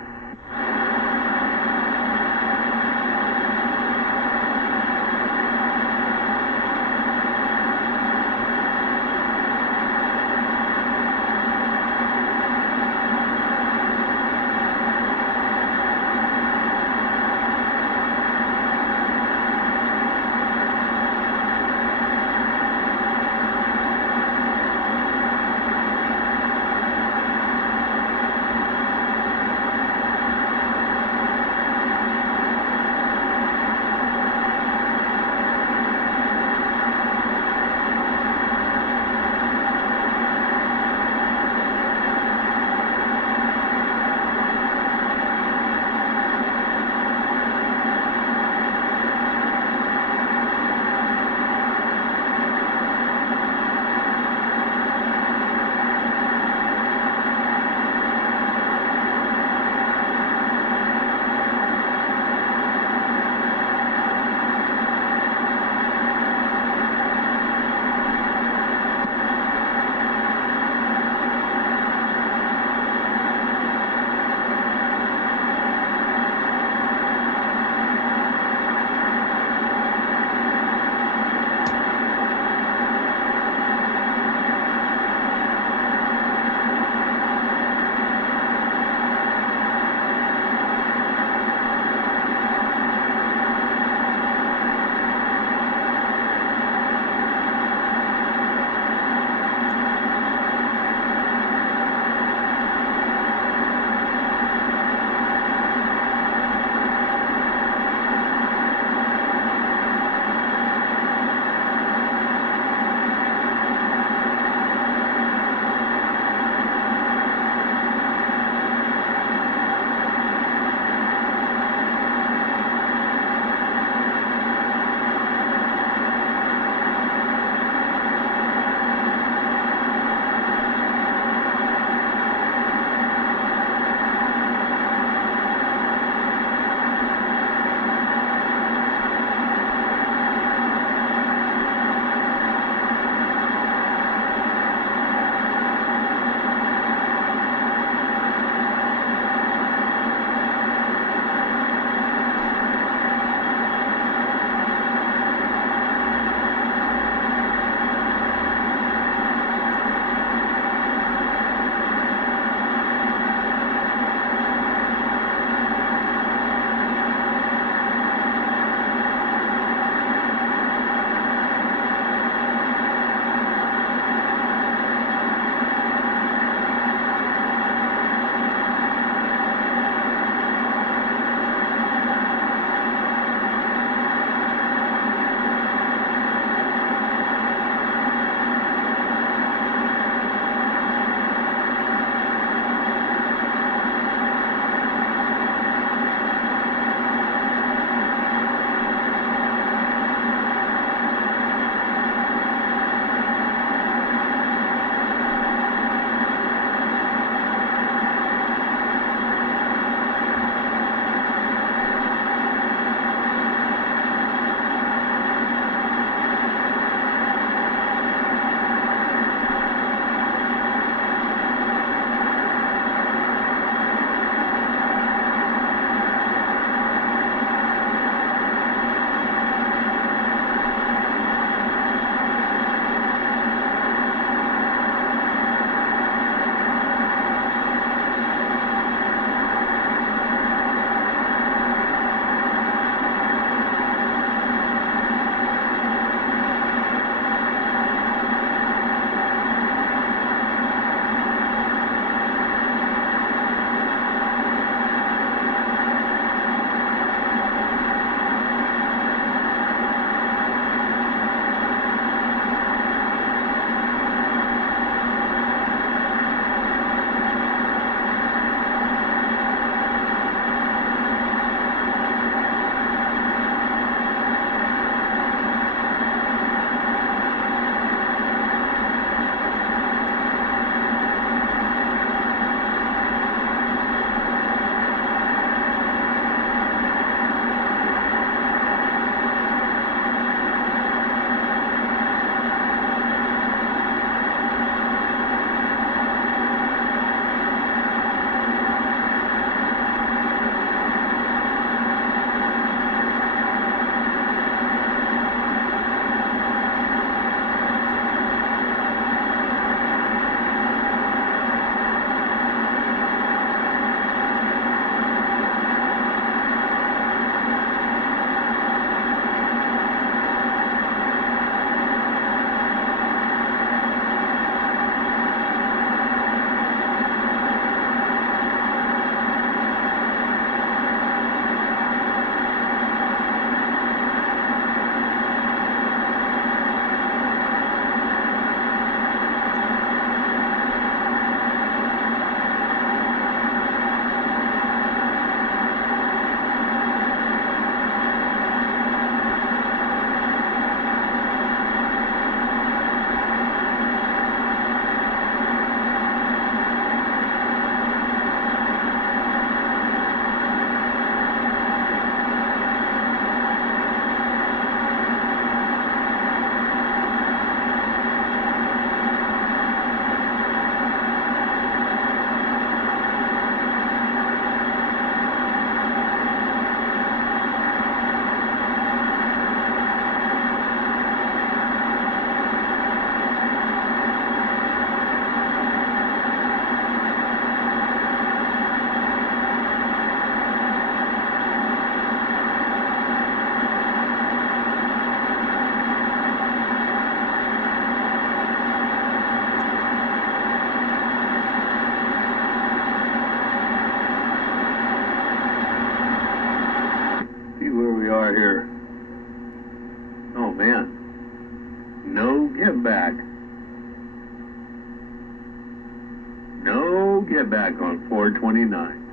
back on 429.